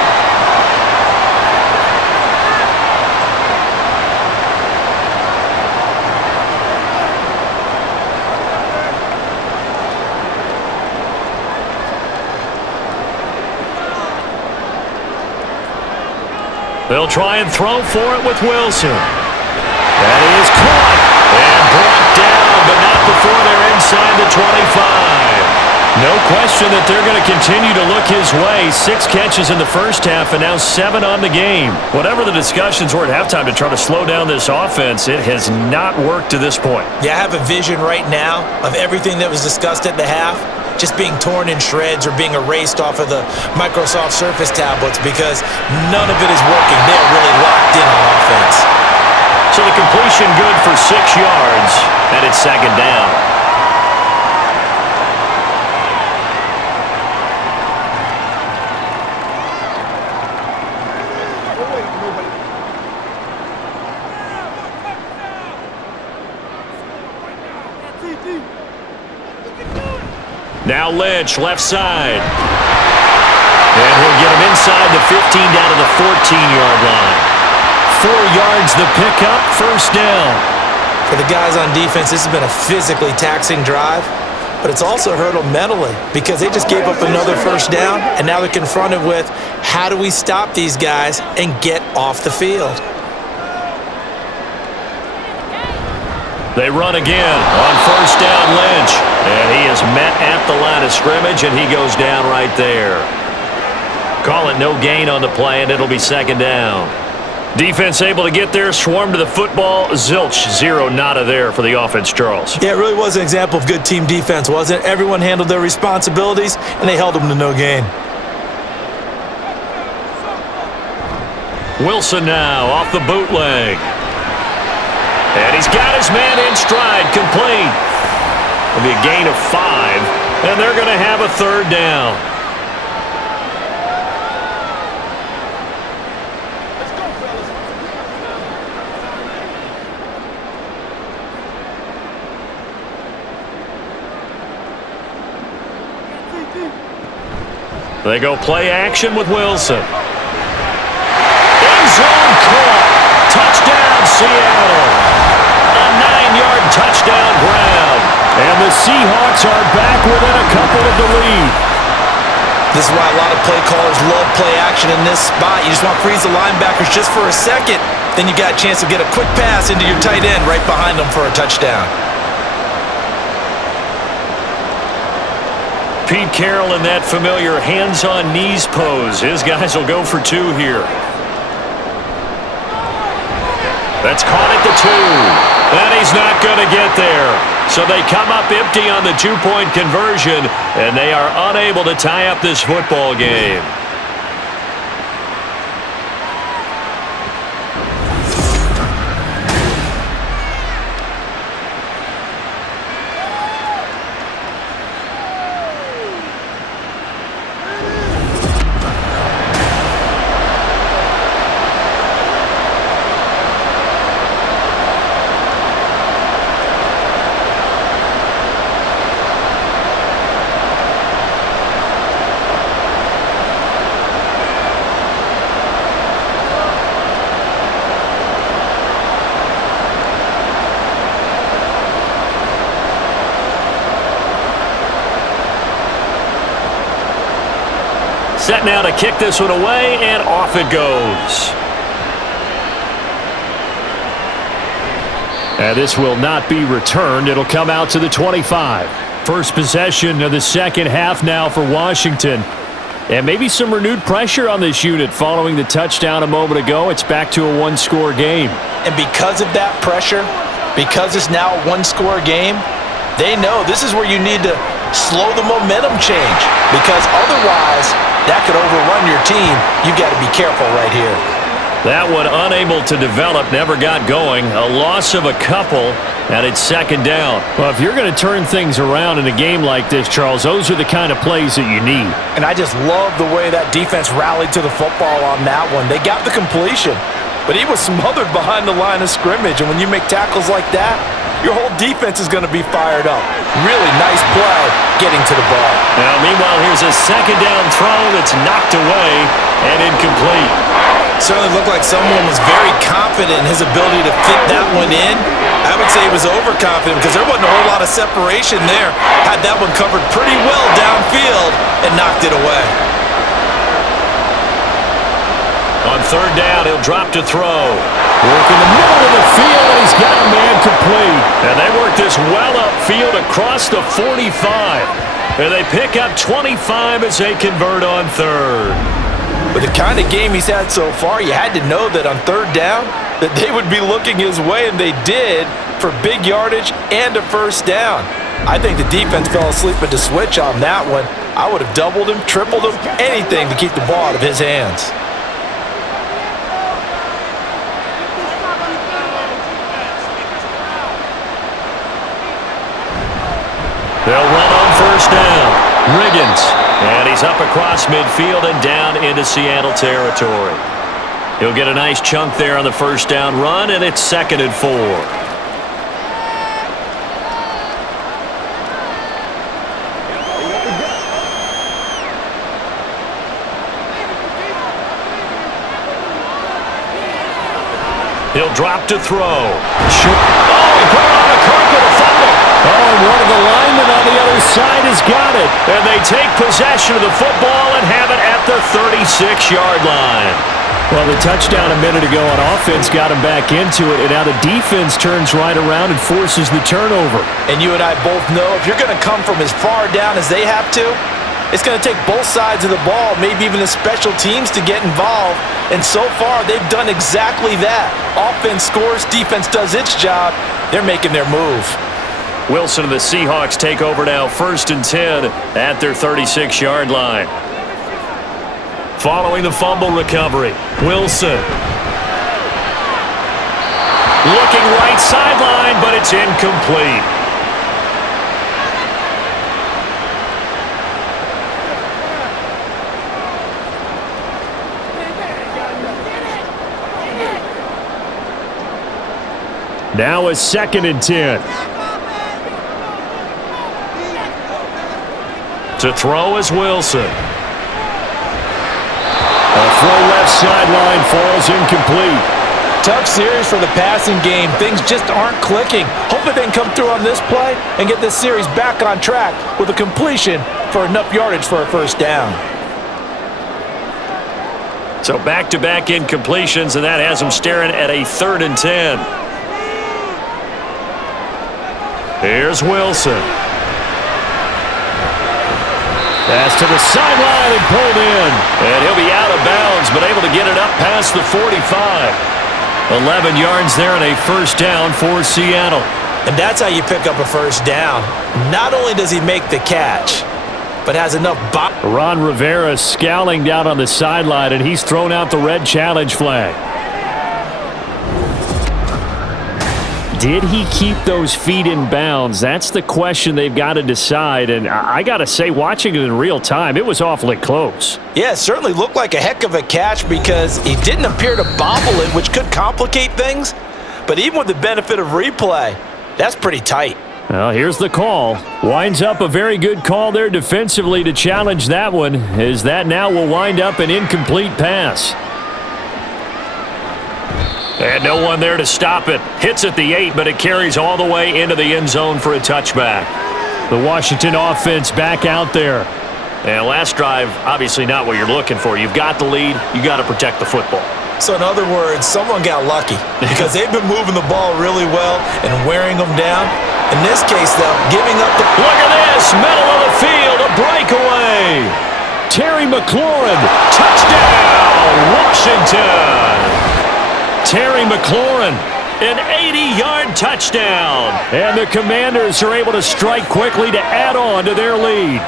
They'll try and throw for it with Wilson. That is caught and brought down, but not before they're inside the 25. No question that they're going to continue to look his way. 6 catches in the first half and now 7 on the game. Whatever the discussions were at halftime to try to slow down this offense, it has not worked to this point. Yeah, I have a vision right now of everything that was discussed at the half just being torn in shreds or being erased off of the Microsoft Surface tablets because none of it is working. They're really locked in on offense. So the completion good for 6 yards, and it's 2nd down. Now Lynch, left side. And he'll get him inside the 15 down to the 14-yard line. 4 yards the pickup, 1st down. For the guys on defense, this has been a physically taxing drive, but it's also hurt them mentally because they just gave up another 1st down, and now they're confronted with how do we stop these guys and get off the field? They run again on 1st down, Lynch. And he is met at the line of scrimmage, and he goes down right there. Call it no gain on the play, and it'll be 2nd down. Defense able to get there, swarm to the football. Zilch, 0 nada there for the offense, Charles. Yeah, it really was an example of good team defense, wasn't it? Everyone handled their responsibilities, and they held them to no gain. Wilson now off the bootleg. And he's got his man in stride, complete. It'll be a gain of 5, and they're going to have a 3rd down. They go play action with Wilson. End zone within a couple of the lead. This is why a lot of play callers love play action in this spot. You just want to freeze the linebackers just for a second. Then you got a chance to get a quick pass into your tight end right behind them for a touchdown. Pete Carroll in that familiar hands-on-knees pose. His guys will go for 2 here. That's caught at the 2. And he's not going to get there. So they come up empty on the 2-point conversion, and they are unable to tie up this football game. Set now to kick this one away, and off it goes. And this will not be returned. It'll come out to the 25. First possession of the second half now for Washington. And maybe some renewed pressure on this unit following the touchdown a moment ago. It's back to a one-score game. And because of that pressure, because it's now a one-score game, they know this is where you need to slow the momentum change, because otherwise that could overrun your team. You've got to be careful right here. That one unable to develop, never got going. A loss of a couple, and it's second down. Well, if you're going to turn things around in a game like this, Charles, those are the kind of plays that you need. And I just love the way that defense rallied to the football on that one. They got the completion, but he was smothered behind the line of scrimmage. And when you make tackles like that, your whole defense is going to be fired up. Really nice play getting to the ball. Now, meanwhile, here's a second down throw that's knocked away and incomplete. Certainly looked like someone was very confident in his ability to fit that one in. I would say he was overconfident because there wasn't a whole lot of separation there. Had that one covered pretty well downfield and knocked it away. On third down, he'll drop to throw. Work in the middle of the field, and he's got a man complete. And they work this well upfield across the 45. And they pick up 25 as they convert on third. With the kind of game he's had so far, you had to know that on third down that they would be looking his way, and they did, for big yardage and a first down. I think the defense fell asleep at the switch on that one. I would have doubled him, tripled him, anything to keep the ball out of his hands. They'll run on first down. Riggins. And he's up across midfield and down into Seattle territory. He'll get a nice chunk there on the first down run, and it's 2nd and 4. He'll drop to throw. Oh, he put it on a carpet, a fumble. Oh, and one of the linemen on the other side has got it. And they take possession of the football and have it at the 36-yard line. Well, the touchdown a minute ago on offense got him back into it, and now the defense turns right around and forces the turnover. And you and I both know if you're going to come from as far down as they have to, it's going to take both sides of the ball, maybe even the special teams, to get involved. And so far, they've done exactly that. Offense scores, defense does its job. They're making their move. Wilson and the Seahawks take over now, 1st and 10 at their 36-yard line. Following the fumble recovery, Wilson. Looking right sideline, but it's incomplete. Now a 2nd and 10. To throw is Wilson. A throw left sideline falls incomplete. tough series for the passing game. Things just aren't clicking. Hopefully they can come through on this play and get this series back on track with a completion for enough yardage for a first down. So back-to-back incompletions, and that has them staring at a 3rd and 10. Here's Wilson. Pass to the sideline and pulled in. And he'll be out of bounds, but able to get it up past the 45. 11 yards there and a first down for Seattle. And that's how you pick up a first down. Not only does he make the catch, but has enough bop. Ron Rivera scowling down on the sideline, and he's thrown out the red challenge flag. Did he keep those feet in bounds? That's the question they've got to decide. And I got to say, watching it in real time, it was awfully close. Yeah, it certainly looked like a heck of a catch because he didn't appear to bobble it, which could complicate things. But even with the benefit of replay, that's pretty tight. Well, here's the call. Winds up a very good call there defensively to challenge that one, as that now will wind up an incomplete pass. And no one there to stop it. Hits at the 8, but it carries all the way into the end zone for a touchback. The Washington offense back out there. And last drive, obviously not what you're looking for. You've got the lead. You got to protect the football. So in other words, someone got lucky because they've been moving the ball really well and wearing them down. In this case, though, giving up the... Look at this! Middle of the field, a breakaway! Terry McLaurin. Touchdown, Washington! Terry McLaurin, an 80-yard touchdown. And the Commanders are able to strike quickly to add on to their lead.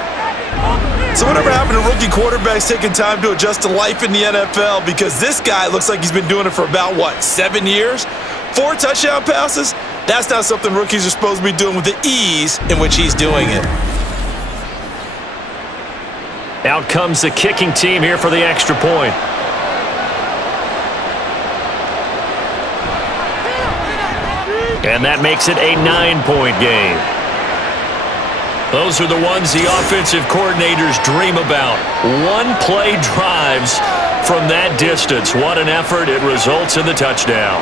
So whatever happened to rookie quarterbacks taking time to adjust to life in the NFL? Because this guy looks like he's been doing it for about, 7 years? 4 touchdown passes? That's not something rookies are supposed to be doing with the ease in which he's doing it. Out comes the kicking team here for the extra point. And that makes it a 9-point game. Those are the ones the offensive coordinators dream about. One-play drives from that distance. What an effort. It results in the touchdown.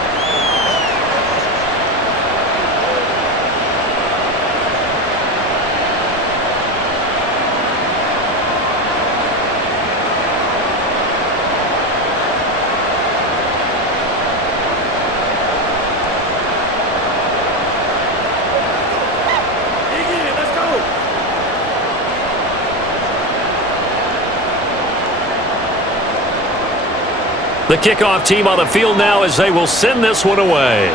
The kickoff team on the field now as they will send this one away.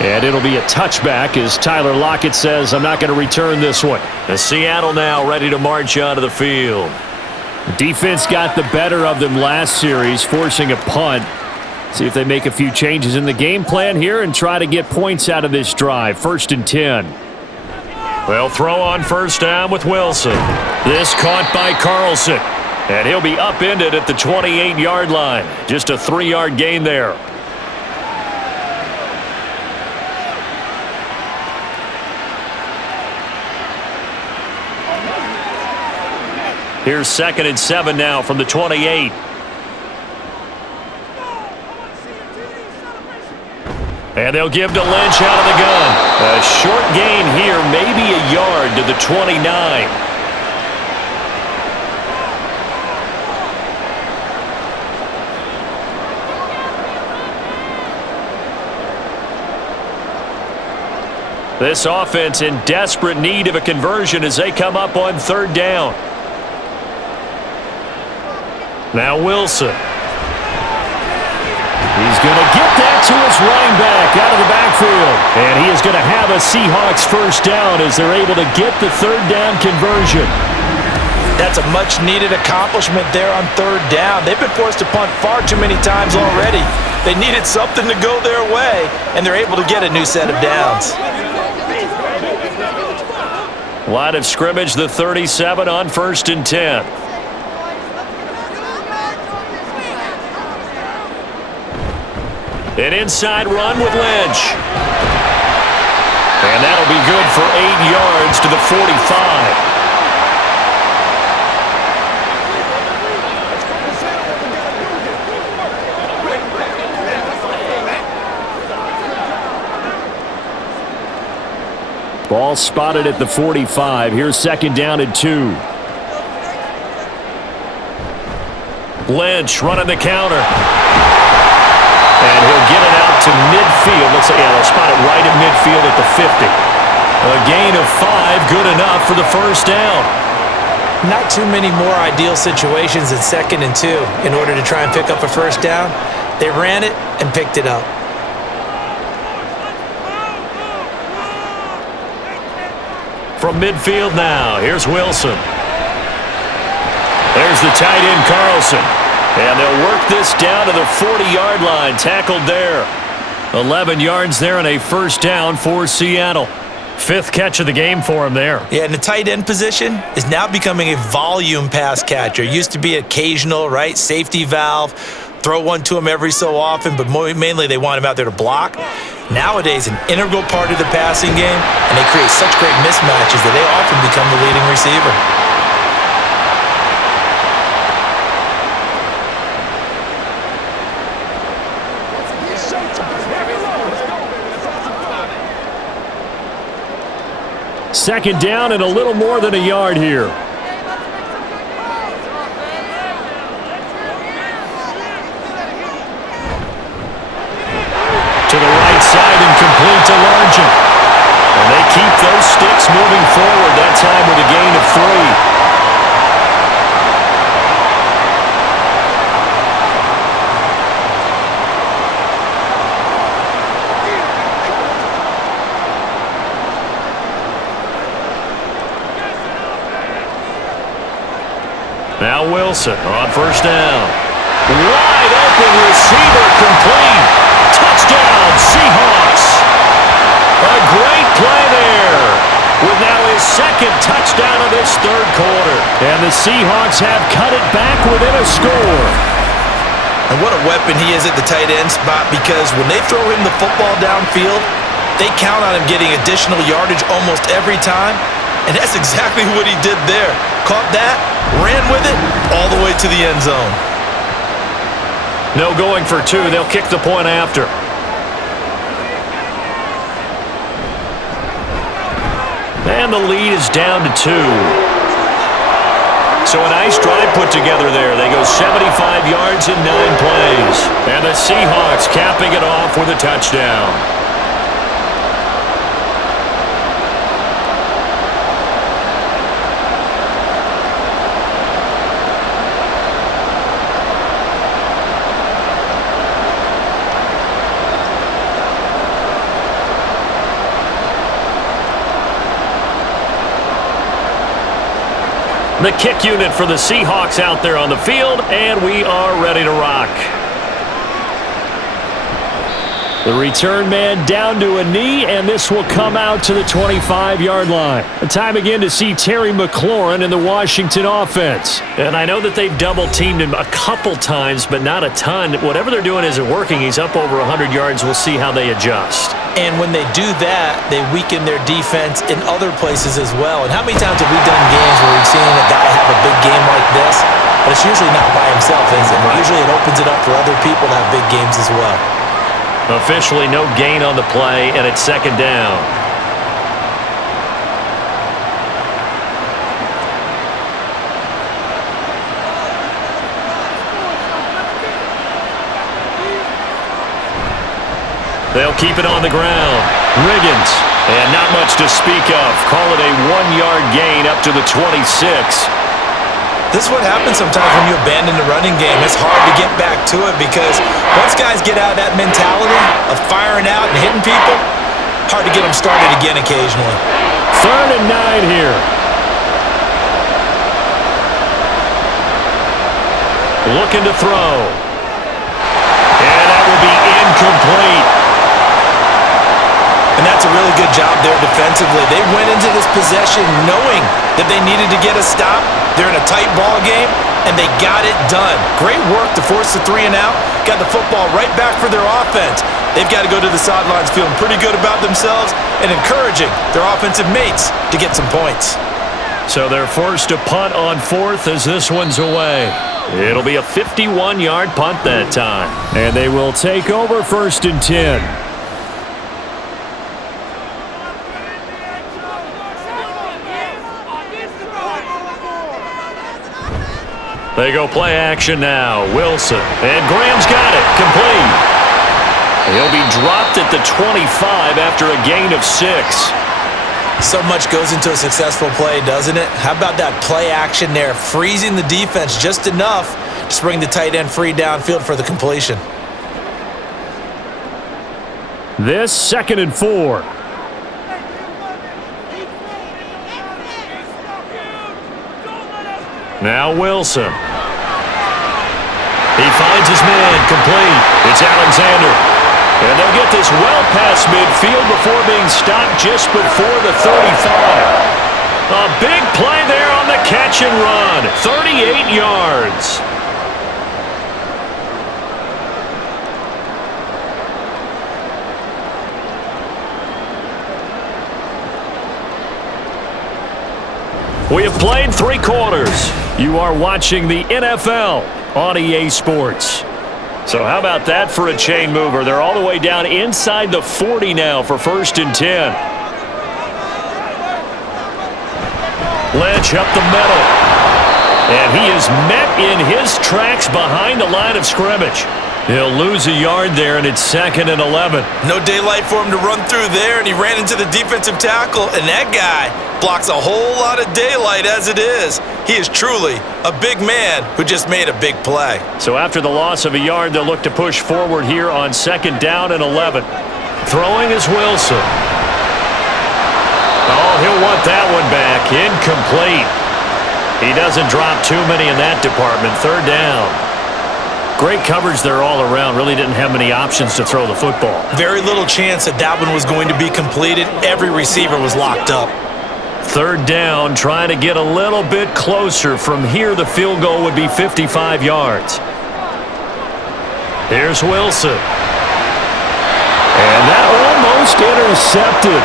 And it'll be a touchback as Tyler Lockett says, I'm not going to return this one. And Seattle now ready to march onto the field. Defense got the better of them last series, forcing a punt. See if they make a few changes in the game plan here and try to get points out of this drive. 1st and 10. Well, throw on first down with Wilson. This caught by Carlson. And he'll be upended at the 28-yard line. Just a 3-yard gain there. Here's 2nd and 7 now from the 28. And they'll give to Lynch out of the gun. A short gain here, maybe a yard to the 29. This offense in desperate need of a conversion as they come up on 3rd down. Now Wilson. He's going to get that to his running back out of the backfield. And he is going to have a Seahawks first down as they're able to get the 3rd down conversion. That's a much-needed accomplishment there on 3rd down. They've been forced to punt far too many times already. They needed something to go their way, and they're able to get a new set of downs. Line of scrimmage, the 37 on 1st and 10. An inside run with Lynch. And that'll be good for 8 yards to the 45. Ball spotted at the 45. Here's second down and 2. Lynch running the counter. And he'll get it out to midfield. Looks like they'll spot it right at midfield at the 50. A gain of 5, good enough for the first down. Not too many more ideal situations than second and 2 in order to try and pick up a first down. They ran it and picked it up. From midfield now, here's Wilson. There's the tight end, Carlson. And they'll work this down to the 40-yard line, tackled there. 11 yards there and a first down for Seattle. 5th catch of the game for him there. Yeah, and the tight end position is now becoming a volume pass catcher. Used to be occasional, right? Safety valve. Throw one to him every so often, but mainly they want him out there to block. Nowadays, an integral part of the passing game, and they create such great mismatches that they often become the leading receiver. Second down and a little more than a yard here. To the right side and complete to Largent. And they keep those sticks moving forward, that time with a gain of 3. Now Wilson on first down. Wide open receiver complete. Touchdown, Seahawks. A great play there with now his second touchdown of this third quarter. And the Seahawks have cut it back within a score. And what a weapon he is at the tight end spot, because when they throw him the football downfield, they count on him getting additional yardage almost every time. And that's exactly what he did there. Caught that, ran with it, all the way to the end zone. No going for 2. They'll kick the point after. And the lead is down to 2. So a nice drive put together there. They go 75 yards in 9 plays. And the Seahawks capping it off with a touchdown. The kick unit for the Seahawks out there on the field, and we are ready to rock. The return man down to a knee, and this will come out to the 25-yard line. A time again to see Terry McLaurin in the Washington offense. And I know that they've double-teamed him a couple times, but not a ton. Whatever they're doing isn't working. He's up over 100 yards. We'll see how they adjust. And when they do that, they weaken their defense in other places as well. And how many times have we done games where we've seen a guy have a big game like this? But it's usually not by himself, is it? Usually it opens it up for other people to have big games as well. Officially no gain on the play, and it's second down. They'll keep it on the ground. Riggins, and not much to speak of. Call it a 1-yard gain up to the 26. This is what happens sometimes when you abandon the running game. It's hard to get back to it, because once guys get out of that mentality of firing out and hitting people, hard to get them started again occasionally. 3rd and 9 here. Looking to throw. And that will be incomplete. And that's a really good job there defensively. They went into this possession knowing that they needed to get a stop. They're in a tight ball game, and they got it done. Great work to force the 3 and out. Got the football right back for their offense. They've got to go to the sidelines feeling pretty good about themselves and encouraging their offensive mates to get some points. So they're forced to punt on 4th as this one's away. It'll be a 51-yard punt that time. And they will take over 1st and 10. They go play action now. Wilson. And Graham's got it. Complete. He'll be dropped at the 25 after a gain of 6. So much goes into a successful play, doesn't it? How about that play action there, freezing the defense just enough to bring the tight end free downfield for the completion. This 2nd and 4. Now Wilson. He finds his man. Complete. It's Alexander. And they'll get this well past midfield before being stopped just before the 35. A big play there on the catch and run. 38 yards. We have played 3 quarters. You are watching the NFL on EA Sports. So how about that for a chain mover? They're all the way down inside the 40 now for 1st and 10. Lynch up the middle. And he is met in his tracks behind the line of scrimmage. He'll lose a yard there, and it's 2nd and 11. No daylight for him to run through there, and he ran into the defensive tackle, and that guy blocks a whole lot of daylight as it is. He is truly a big man who just made a big play. So after the loss of a yard, they'll look to push forward here on 2nd down and 11. Throwing is Wilson. Oh, he'll want that one back. Incomplete. He doesn't drop too many in that department. 3rd down. Great coverage there all around. Really didn't have many options to throw the football. Very little chance that one was going to be completed. Every receiver was locked up. 3rd down, trying to get a little bit closer. From here, the field goal would be 55 yards. Here's Wilson. And that almost intercepted.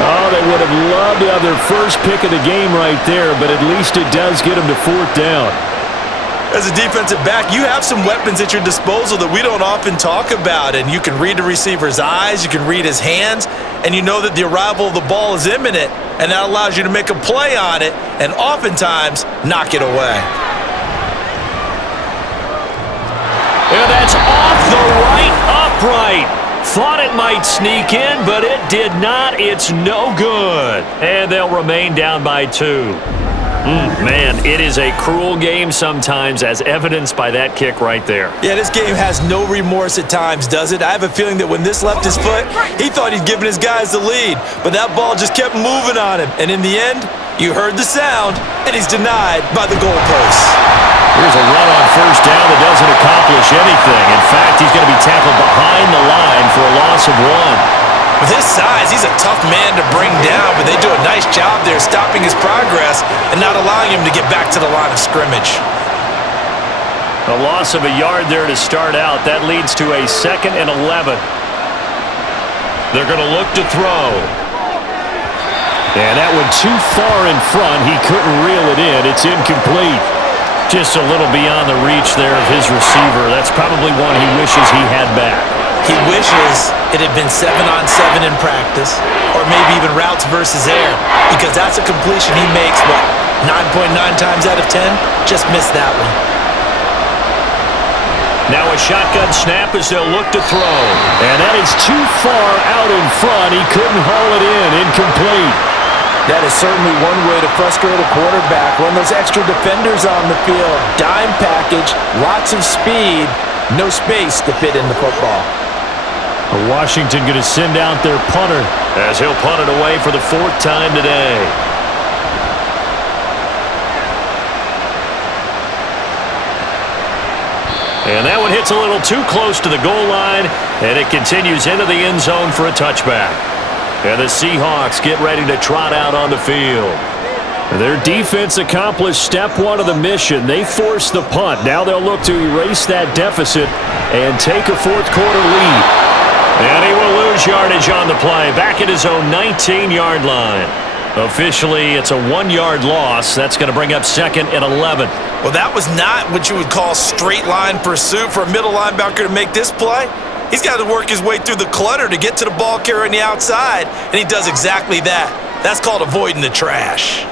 Oh, they would have loved to have their first pick of the game right there, but at least it does get them to 4th down. As a defensive back, you have some weapons at your disposal that we don't often talk about, and you can read the receiver's eyes, you can read his hands, and you know that the arrival of the ball is imminent, and that allows you to make a play on it and oftentimes knock it away. And that's off the right upright. Thought it might sneak in, but it did not. It's no good. And they'll remain down by 2. Man, it is a cruel game sometimes, as evidenced by that kick right there. Yeah, this game has no remorse at times, does it? I have a feeling that when this left his foot, he thought he'd given his guys the lead, but that ball just kept moving on him. And in the end, you heard the sound, and he's denied by the goalposts. Here's a run on 1st down that doesn't accomplish anything. In fact, he's going to be tackled behind the line for a loss of 1. With his size, he's a tough man to bring down, but they do a nice job there stopping his progress and not allowing him to get back to the line of scrimmage. A loss of a yard there to start out. That leads to a 2nd and 11. They're going to look to throw. And that one too far in front. He couldn't reel it in. It's incomplete. Just a little beyond the reach there of his receiver. That's probably one he wishes he had back. He wishes it had been 7-on-7 in practice, or maybe even routes versus air, because that's a completion he makes, 9.9 times out of 10? Just missed that one. Now a shotgun snap as they'll look to throw. And that is too far out in front. He couldn't haul it in. Incomplete. That is certainly one way to frustrate a quarterback. Run those extra defenders on the field. Dime package, lots of speed, no space to fit in the football. Washington going to send out their punter as he'll punt it away for the 4th time today. And that one hits a little too close to the goal line, and it continues into the end zone for a touchback. And the Seahawks get ready to trot out on the field. Their defense accomplished step 1 of the mission. They forced the punt. Now they'll look to erase that deficit and take a 4th quarter lead. And he will lose yardage on the play, back at his own 19-yard line. Officially, it's a 1-yard loss. That's going to bring up 2nd and 11. Well, that was not what you would call straight line pursuit for a middle linebacker to make this play. He's got to work his way through the clutter to get to the ball carrier on the outside, and he does exactly that. That's called avoiding the trash.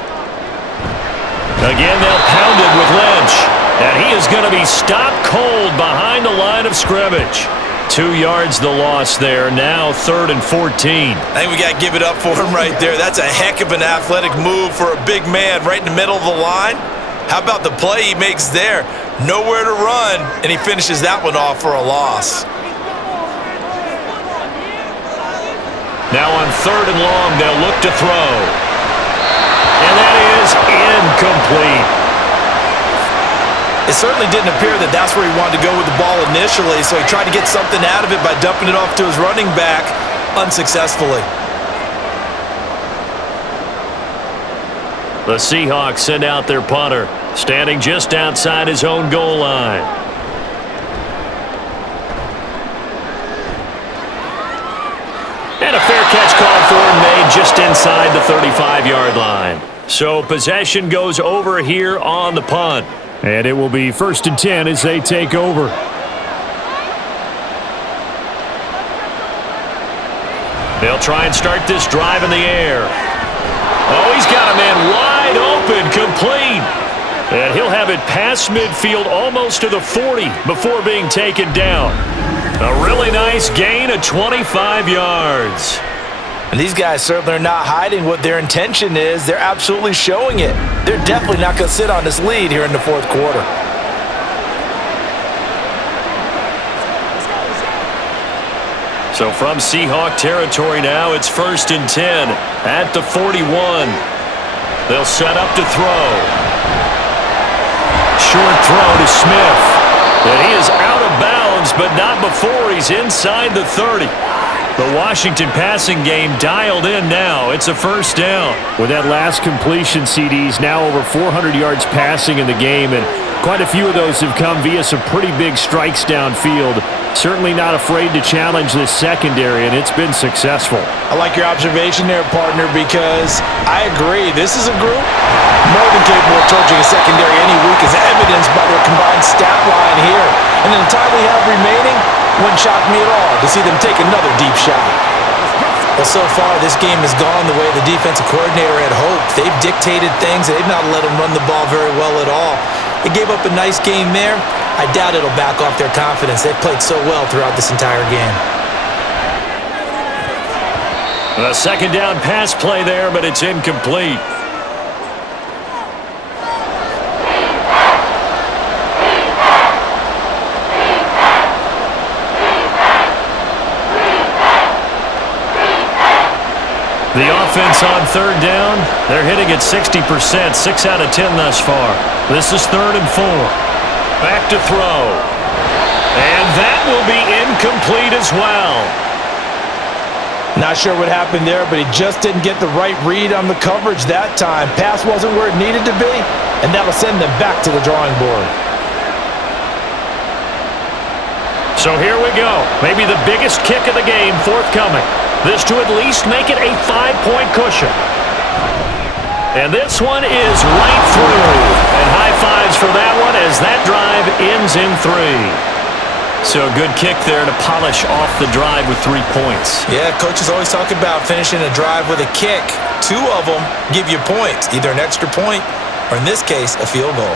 Again, they'll pound it with Lynch. And he is going to be stopped cold behind the line of scrimmage. 2 yards the loss there. Now 3rd and 14. I think we got to give it up for him right there. That's a heck of an athletic move for a big man right in the middle of the line. How about the play he makes there? Nowhere to run, and he finishes that one off for a loss. Now on 3rd and long, they'll look to throw. And that is incomplete. It certainly didn't appear that that's where he wanted to go with the ball initially, so he tried to get something out of it by dumping it off to his running back unsuccessfully. The Seahawks send out their punter, standing just outside his own goal line. And a fair catch called for and made just inside the 35-yard line. So possession goes over here on the punt. And it will be 1st and 10 as they take over. They'll try and start this drive in the air. Oh, he's got a man wide open, complete. And he'll have it past midfield almost to the 40 before being taken down. A really nice gain of 25 yards. And these guys certainly are not hiding what their intention is. They're absolutely showing it. They're definitely not going to sit on this lead here in the 4th quarter. So from Seahawk territory now, it's 1st and 10 at the 41. They'll set up to throw. Short throw to Smith. And he is out of bounds, but not before he's inside the 30. The Washington passing game dialed in now. It's a 1st down. With that last completion, CD's now over 400 yards passing in the game, and quite a few of those have come via some pretty big strikes downfield. Certainly not afraid to challenge this secondary, and it's been successful. I like your observation there, partner, because I agree. This is a group more than capable of torching a secondary any week, as evidenced by their combined stat line here. And in the time we have remaining, wouldn't shock me at all to see them take another deep shot. Well, so far, this game has gone the way the defensive coordinator had hoped. They've dictated things. They've not let them run the ball very well at all. They gave up a nice game there. I doubt it'll back off their confidence. They've played so well throughout this entire game. A 2nd down pass play there, but it's incomplete. The offense on 3rd down, they're hitting at 60%, 6 out of 10 thus far. This is 3rd and 4. Back to throw. And that will be incomplete as well. Not sure what happened there, but he just didn't get the right read on the coverage that time. Pass wasn't where it needed to be, and that'll send them back to the drawing board. So here we go. Maybe the biggest kick of the game forthcoming. This to at least make it a 5-point cushion. And this one is right through. And high fives for that one as that drive ends in 3. So a good kick there to polish off the drive with 3 points. Yeah, coaches always talk about finishing a drive with a kick. 2 of them give you points, either an extra point or, in this case, a field goal.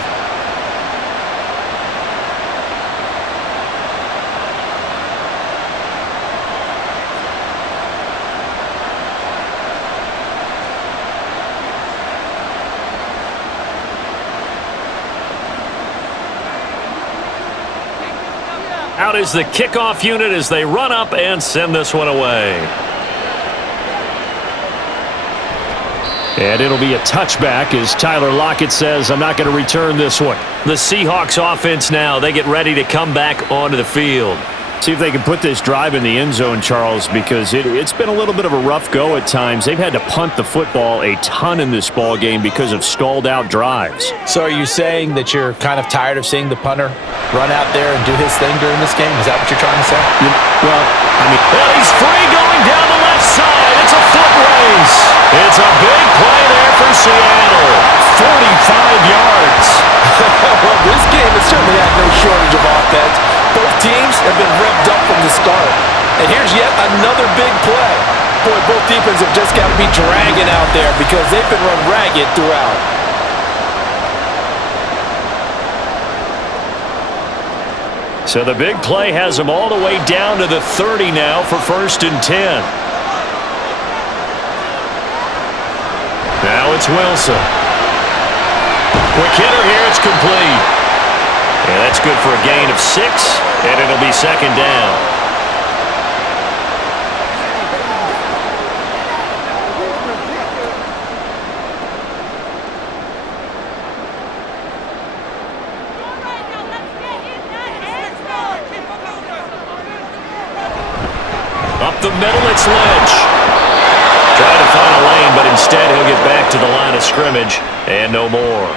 Out is the kickoff unit as they run up and send this one away. And it'll be a touchback as Tyler Lockett says, I'm not going to return this one. The Seahawks offense now, they get ready to come back onto the field. See if they can put this drive in the end zone, Charles, because it's been a little bit of a rough go at times. They've had to punt the football a ton in this ball game because of stalled-out drives. So are you saying that you're kind of tired of seeing the punter run out there and do his thing during this game? Is that what you're trying to say? Well, I mean... Well, he's free going down the left side. It's a foot race. It's a big play there for Seattle. 45 yards. Well, this game has certainly had no shortage of offense. Both teams have been revved up from the start. And here's yet another big play. Boy, both defenses have just got to be dragging out there because they've been run ragged throughout. So the big play has them all the way down to the 30 now for 1st and 10. Now it's Wilson. Quick hitter here, it's complete. And that's good for a gain of 6, and it'll be 2nd down. Up the middle, it's Lynch. Trying to find a lane, but instead he'll get back to the line of scrimmage, and no more.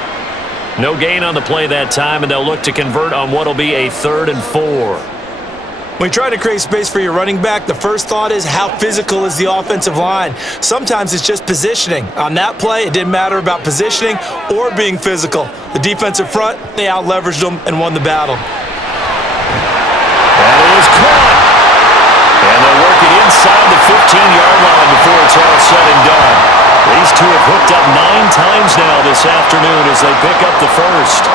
No gain on the play that time, and they'll look to convert on what will be a 3rd and 4. When you try to create space for your running back, the first thought is how physical is the offensive line. Sometimes it's just positioning. On that play, it didn't matter about positioning or being physical. The defensive front, they out-leveraged them and won the battle. That is caught. And they'll work it inside the 15-yard line before it's all said and done. These two have hooked up 9 times now this afternoon as they pick up the first.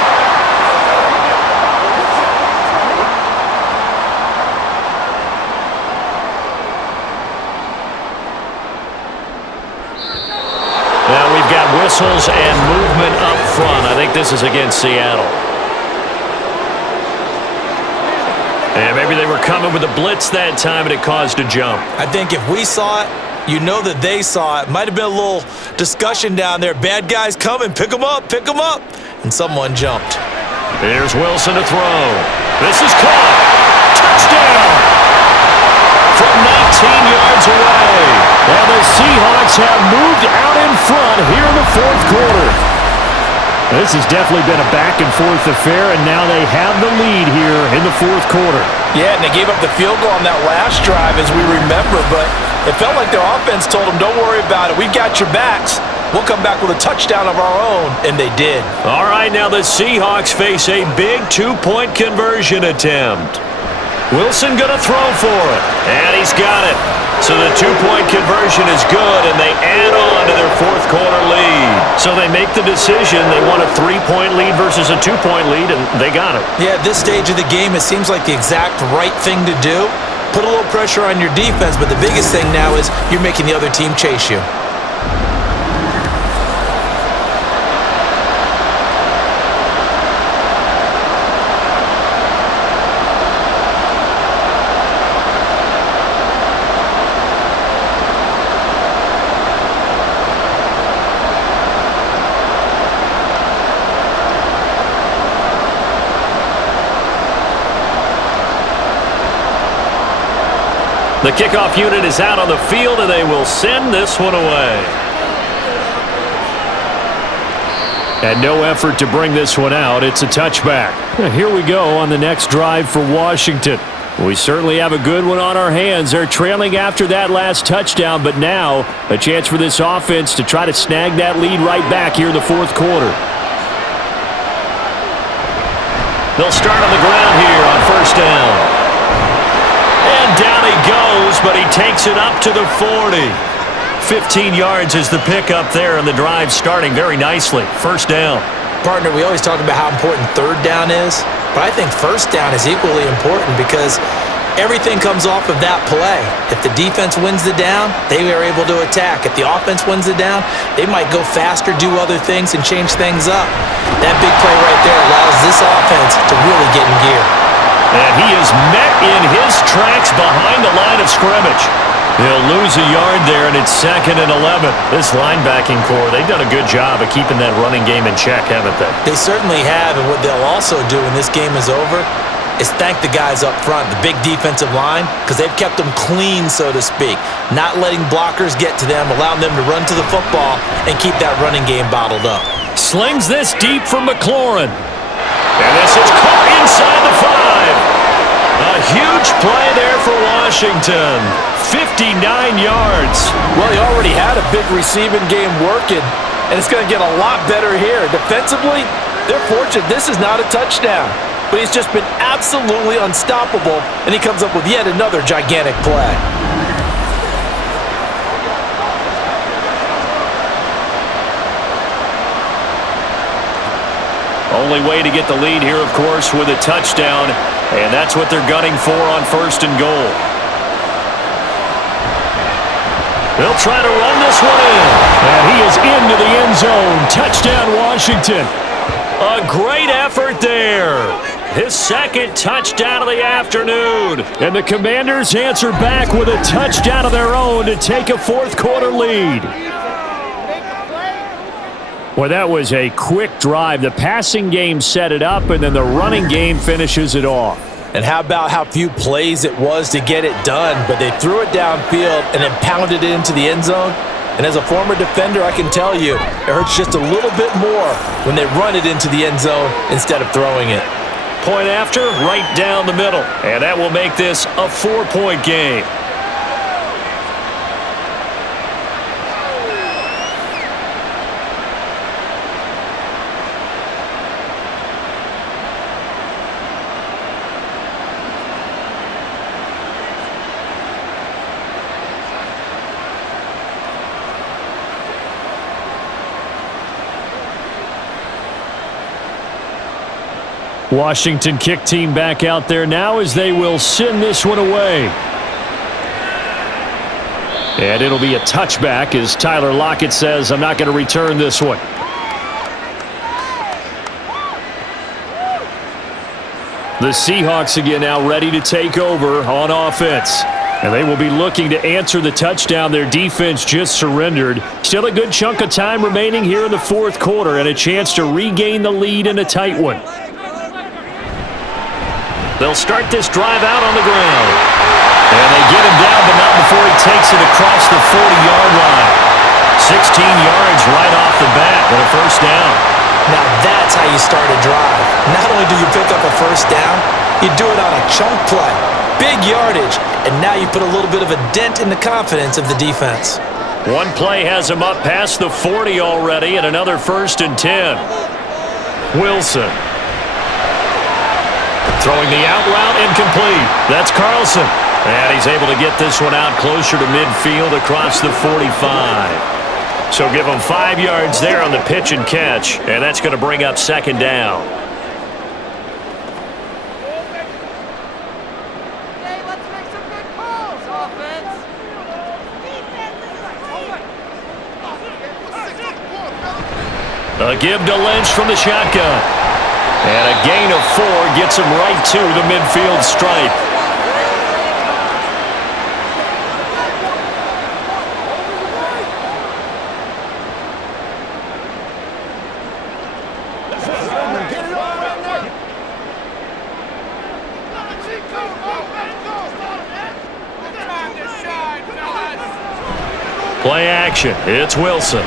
Now we've got whistles and movement up front. I think this is against Seattle. And maybe they were coming with a blitz that time and it caused a jump. I think if we saw it, you know that they saw it. Might have been a little discussion down there. Bad guys coming, pick them up. And someone jumped. Here's Wilson to throw. This is caught. Touchdown! From 19 yards away. And the Seahawks have moved out in front here in the 4th quarter. This has definitely been a back-and-forth affair, and now they have the lead here in the 4th quarter. Yeah, and they gave up the field goal on that last drive, as we remember, but it felt like their offense told them, don't worry about it. We've got your backs. We'll come back with a touchdown of our own, and they did. All right, now the Seahawks face a big 2-point conversion attempt. Wilson going to throw for it, and he's got it. So the 2-point conversion is good, and they add on to their 4th quarter lead. So they make the decision. They want a 3-point lead versus a 2-point lead, and they got it. Yeah, at this stage of the game, it seems like the exact right thing to do. Put a little pressure on your defense, but the biggest thing now is you're making the other team chase you. The kickoff unit is out on the field, and they will send this one away. And no effort to bring this one out. It's a touchback. Here we go on the next drive for Washington. We certainly have a good one on our hands. They're trailing after that last touchdown, but now a chance for this offense to try to snag that lead right back here in the 4th quarter. They'll start on the ground here on 1st down. And down he goes, but he takes it up to the 40. 15 yards is the pickup there, and the drive starting very nicely. 1st down. Partner, we always talk about how important 3rd down is, but I think 1st down is equally important because everything comes off of that play. If the defense wins the down, they are able to attack. If the offense wins the down, they might go faster, do other things, and change things up. That big play right there allows this offense to really get in gear. And he is met in his tracks behind the line of scrimmage. He'll lose a yard there, and it's 2nd and 11. This linebacking core, they've done a good job of keeping that running game in check, haven't they? They certainly have, and what they'll also do when this game is over is thank the guys up front, the big defensive line, because they've kept them clean, so to speak. Not letting blockers get to them, allowing them to run to the football and keep that running game bottled up. Slings this deep from McLaren. And this is caught inside the 5. A huge play there for Washington. 59 yards. Well, he already had a big receiving game working, and it's going to get a lot better here. Defensively, they're fortunate this is not a touchdown, but he's just been absolutely unstoppable, and he comes up with yet another gigantic play. Only way to get the lead here, of course, with a touchdown. And that's what they're gunning for on 1st and goal. They'll try to run this one in. And he is into the end zone. Touchdown, Washington. A great effort there. His 2nd touchdown of the afternoon. And the Commanders answer back with a touchdown of their own to take a 4th quarter lead. Well, that was a quick drive. The passing game set it up, and then the running game finishes it off. And how about how few plays it was to get it done, but they threw it downfield and then pounded it into the end zone. And as a former defender, I can tell you, it hurts just a little bit more when they run it into the end zone instead of throwing it. Point after, right down the middle. And that will make this a 4-point game. Washington kick team back out there now as they will send this one away. And it'll be a touchback as Tyler Lockett says, I'm not going to return this one. The Seahawks again now ready to take over on offense. And they will be looking to answer the touchdown their defense just surrendered. Still a good chunk of time remaining here in the 4th quarter and a chance to regain the lead in a tight one. They'll start this drive out on the ground. And they get him down, but not before he takes it across the 40-yard line. 16 yards right off the bat and a 1st down. Now that's how you start a drive. Not only do you pick up a 1st down, you do it on a chunk play. Big yardage, and now you put a little bit of a dent in the confidence of the defense. One play has him up past the 40 already, and another 1st and 10. Wilson. Throwing the out route incomplete. That's Carlson. And he's able to get this one out closer to midfield across the 45. So give him 5 yards there on the pitch and catch, and that's going to bring up 2nd down. A give to Lynch from the shotgun. And a gain of 4 gets him right to the midfield stripe. Play action. It's Wilson.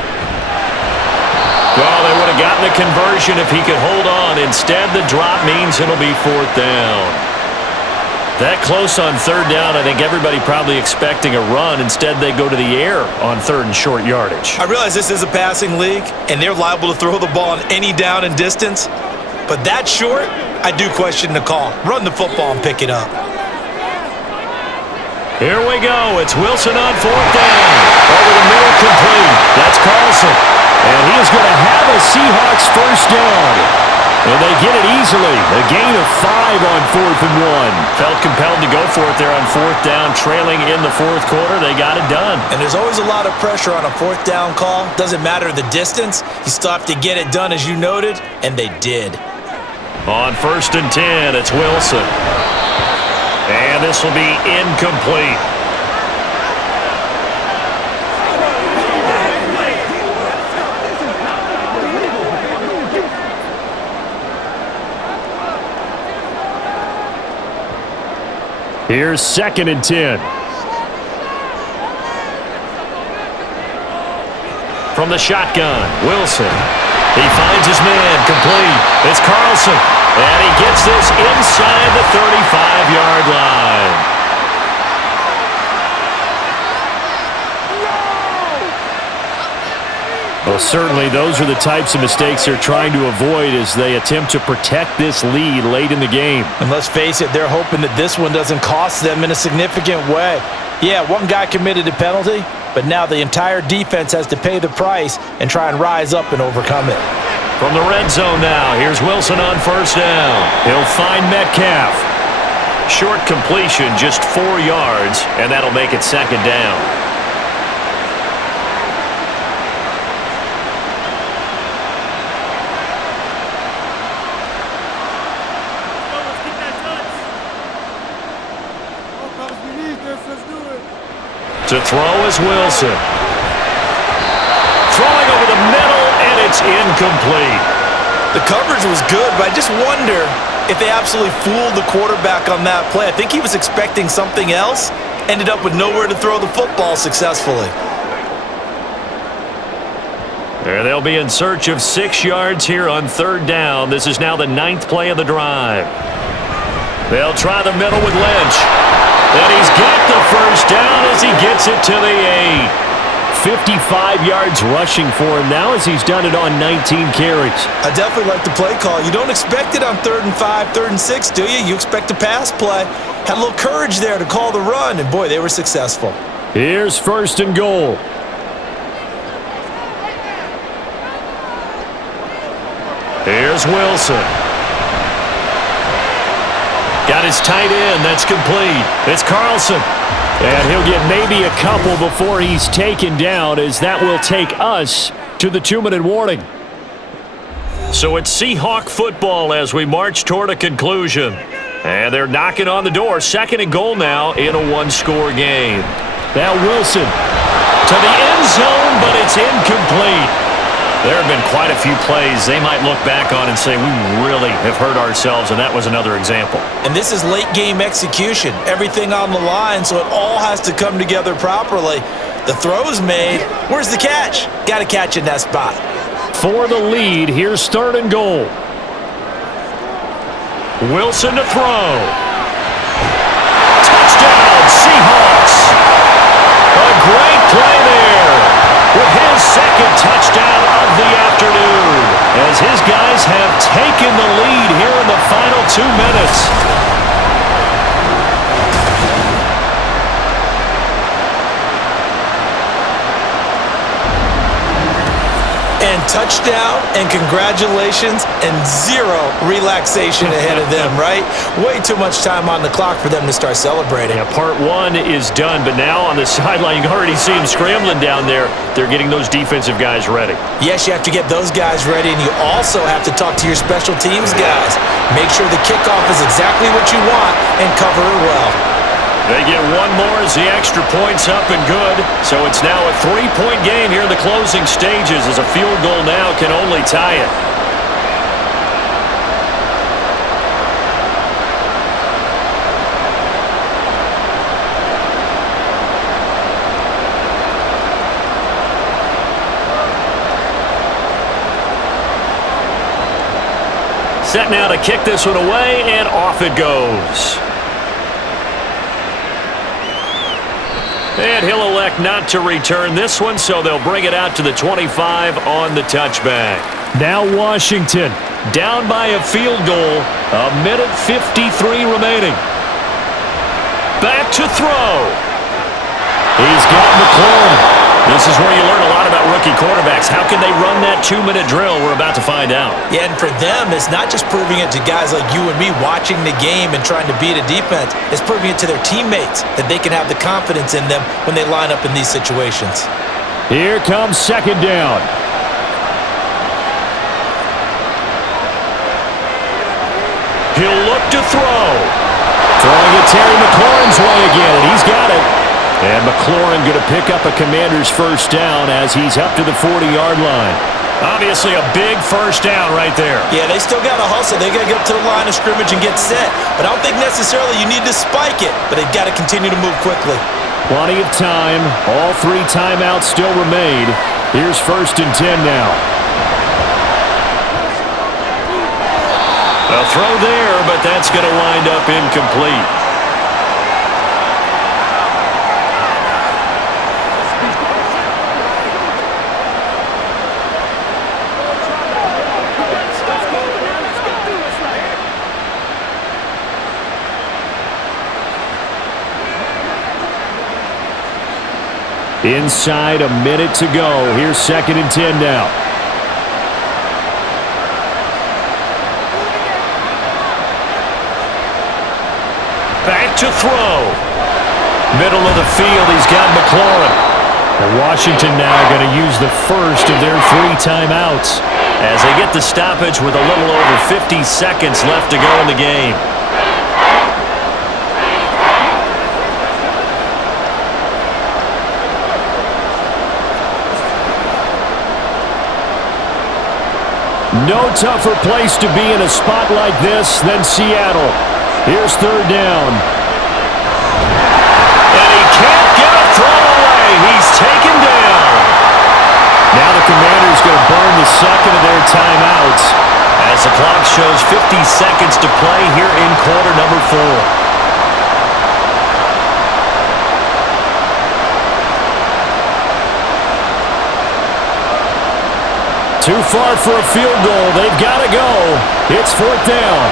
Well, they would have gotten the conversion if he could hold on. Instead, the drop means it'll be 4th down. That close on 3rd down, I think everybody probably expecting a run. Instead, they go to the air on 3rd and short yardage. I realize this is a passing league, and they're liable to throw the ball on any down and distance. But that short, I do question the call. Run the football and pick it up. Here we go. It's Wilson on 4th down. Over the middle, complete. That's Carlson. And he is going to have a Seahawks 1st down. And they get it easily. A gain of 5 on 4th and 1. Felt compelled to go for it there on 4th down. Trailing in the 4th quarter, they got it done. And there's always a lot of pressure on a 4th down call. Doesn't matter the distance. You still have to get it done as you noted, and they did. On 1st and 10, it's Wilson. And this will be incomplete. Here's 2nd and 10. From the shotgun, Wilson. He finds his man, complete. It's Carlson. And he gets this inside the 35-yard line. Well, certainly those are the types of mistakes they're trying to avoid as they attempt to protect this lead late in the game. And let's face it, they're hoping that this one doesn't cost them in a significant way. Yeah, one guy committed a penalty, but now the entire defense has to pay the price and try and rise up and overcome it. From the red zone now, here's Wilson on 1st down. He'll find Metcalf. Short completion, just 4 yards, and that'll make it second down. To throw is Wilson. Throwing over the middle, and it's incomplete. The coverage was good, but I just wonder if they absolutely fooled the quarterback on that play. I think he was expecting something else, ended up with nowhere to throw the football successfully. There they'll be in search of 6 yards here on third down. This is now the 9th play of the drive. They'll try the middle with Lynch. And he's got the first down as he gets it to the 8. 55 yards rushing for him now as he's done it on 19 carries. I definitely like the play call. You don't expect it on 3rd and 5, 3rd and 6, do you? You expect a pass play. Had a little courage there to call the run, and boy, they were successful. Here's 1st and goal. Here's Wilson. Got his tight end. That's complete. It's Carlson. And he'll get maybe a couple before he's taken down, as that will take us to the 2-minute warning. So it's Seahawk football as we march toward a conclusion. And they're knocking on the door. 2nd and goal now in a 1-score game. Now Wilson. To the end zone, but it's incomplete. There have been quite a few plays they might look back on and say, we really have hurt ourselves, and that was another example. And this is late-game execution. Everything on the line, so it all has to come together properly. The throw's made. Where's the catch? Got to catch in that spot. For the lead, here's 3rd and goal. Wilson to throw. Touchdown, Seahawks. A great play there. With his 2nd touchdown of the afternoon, as his guys have taken the lead here in the final 2 minutes. And touchdown, and congratulations, and 0 relaxation ahead of them, right? Way too much time on the clock for them to start celebrating. Yeah, part 1 is done, but now on the sideline, you can already see them scrambling down there. They're getting those defensive guys ready. Yes, you have to get those guys ready, and you also have to talk to your special teams guys. Make sure the kickoff is exactly what you want and cover it well. They get one more as the extra point's up and good. So it's now a 3-point game here in the closing stages, as a field goal now can only tie it. Set now to kick this one away, and off it goes. And he'll elect not to return this one, so they'll bring it out to the 25 on the touchback. Now Washington. Down by a field goal. 1:53 remaining. Back to throw. He's got McLaren. This is where you learn a lot about rookie quarterbacks. How can they run that 2-minute drill? We're about to find out. Yeah, and for them, it's not just proving it to guys like you and me watching the game and trying to beat a defense. It's proving it to their teammates that they can have the confidence in them when they line up in these situations. Here comes 2nd down. He'll look to throw. Throwing it Terry McLaurin's way again, and he's got it. And McLaurin going to pick up a Commander's first down as he's up to the 40-yard line. Obviously a big first down right there. Yeah, they still got to hustle. They got to get up to the line of scrimmage and get set. But I don't think necessarily you need to spike it, but they've got to continue to move quickly. Plenty of time. All 3 timeouts still remain. Here's 1st and 10 now. A throw there, but that's going to wind up incomplete. Inside a minute to go. Here's 2nd and 10 now. to throw. Middle of the field, he's got McLaren. And Washington now going to use the first of their 3 timeouts. As they get the stoppage with a little over 50 seconds left to go in the game. No tougher place to be in a spot like this than Seattle. Here's 3rd down. And he can't get a throw away. He's taken down. Now the Commanders going to burn the second of their timeouts. As the clock shows 50 seconds to play here in quarter number 4. Too far for a field goal. They've got to go. It's 4th down.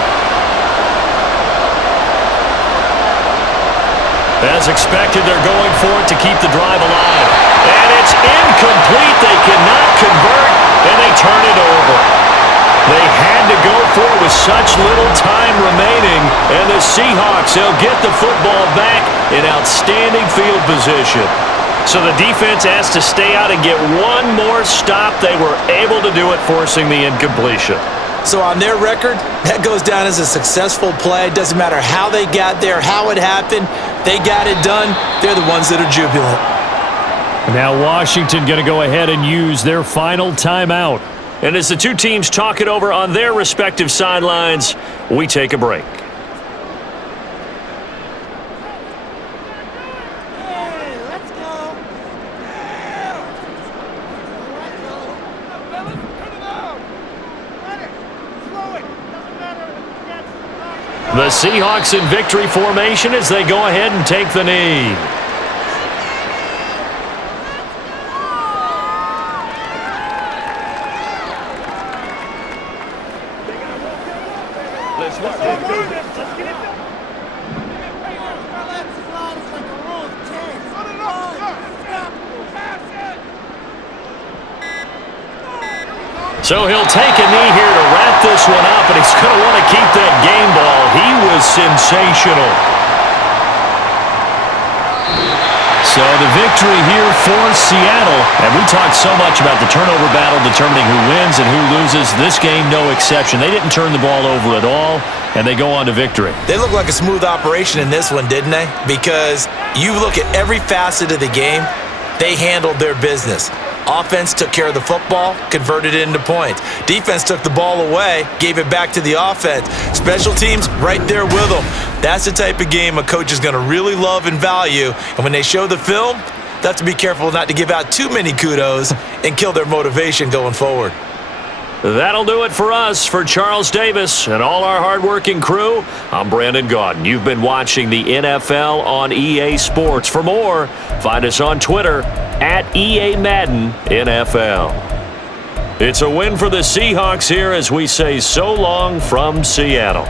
As expected, they're going for it to keep the drive alive. And it's incomplete. They cannot convert, and they turn it over. They had to go for it with such little time remaining, and the Seahawks, they'll get the football back in outstanding field position. So the defense has to stay out and get one more stop. They were able to do it, forcing the incompletion. So on their record, that goes down as a successful play. Doesn't matter how they got there, how it happened. They got it done. They're the ones that are jubilant. Now Washington going to go ahead and use their final timeout. And as the two teams talk it over on their respective sidelines, we take a break. The Seahawks in victory formation as they go ahead and take the knee. So he'll take a knee here to wrap this one up, and he's going to want to keep that game ball. He was sensational. So the victory here for Seattle. And we talked so much about the turnover battle determining who wins and who loses. This game, no exception. They didn't turn the ball over at all, and they go on to victory. They look like a smooth operation in this one, didn't they? Because you look at every facet of the game, they handled their business. Offense took care of the football, converted it into points. Defense took the ball away, gave it back to the offense. Special teams right there with them. That's the type of game a coach is going to really love and value. And when they show the film, they have to be careful not to give out too many kudos and kill their motivation going forward. That'll do it for us. For Charles Davis and all our hardworking crew, I'm Brandon Gaudin. You've been watching the NFL on EA Sports. For more, find us on Twitter at EA Madden NFL. It's a win for the Seahawks here as we say so long from Seattle.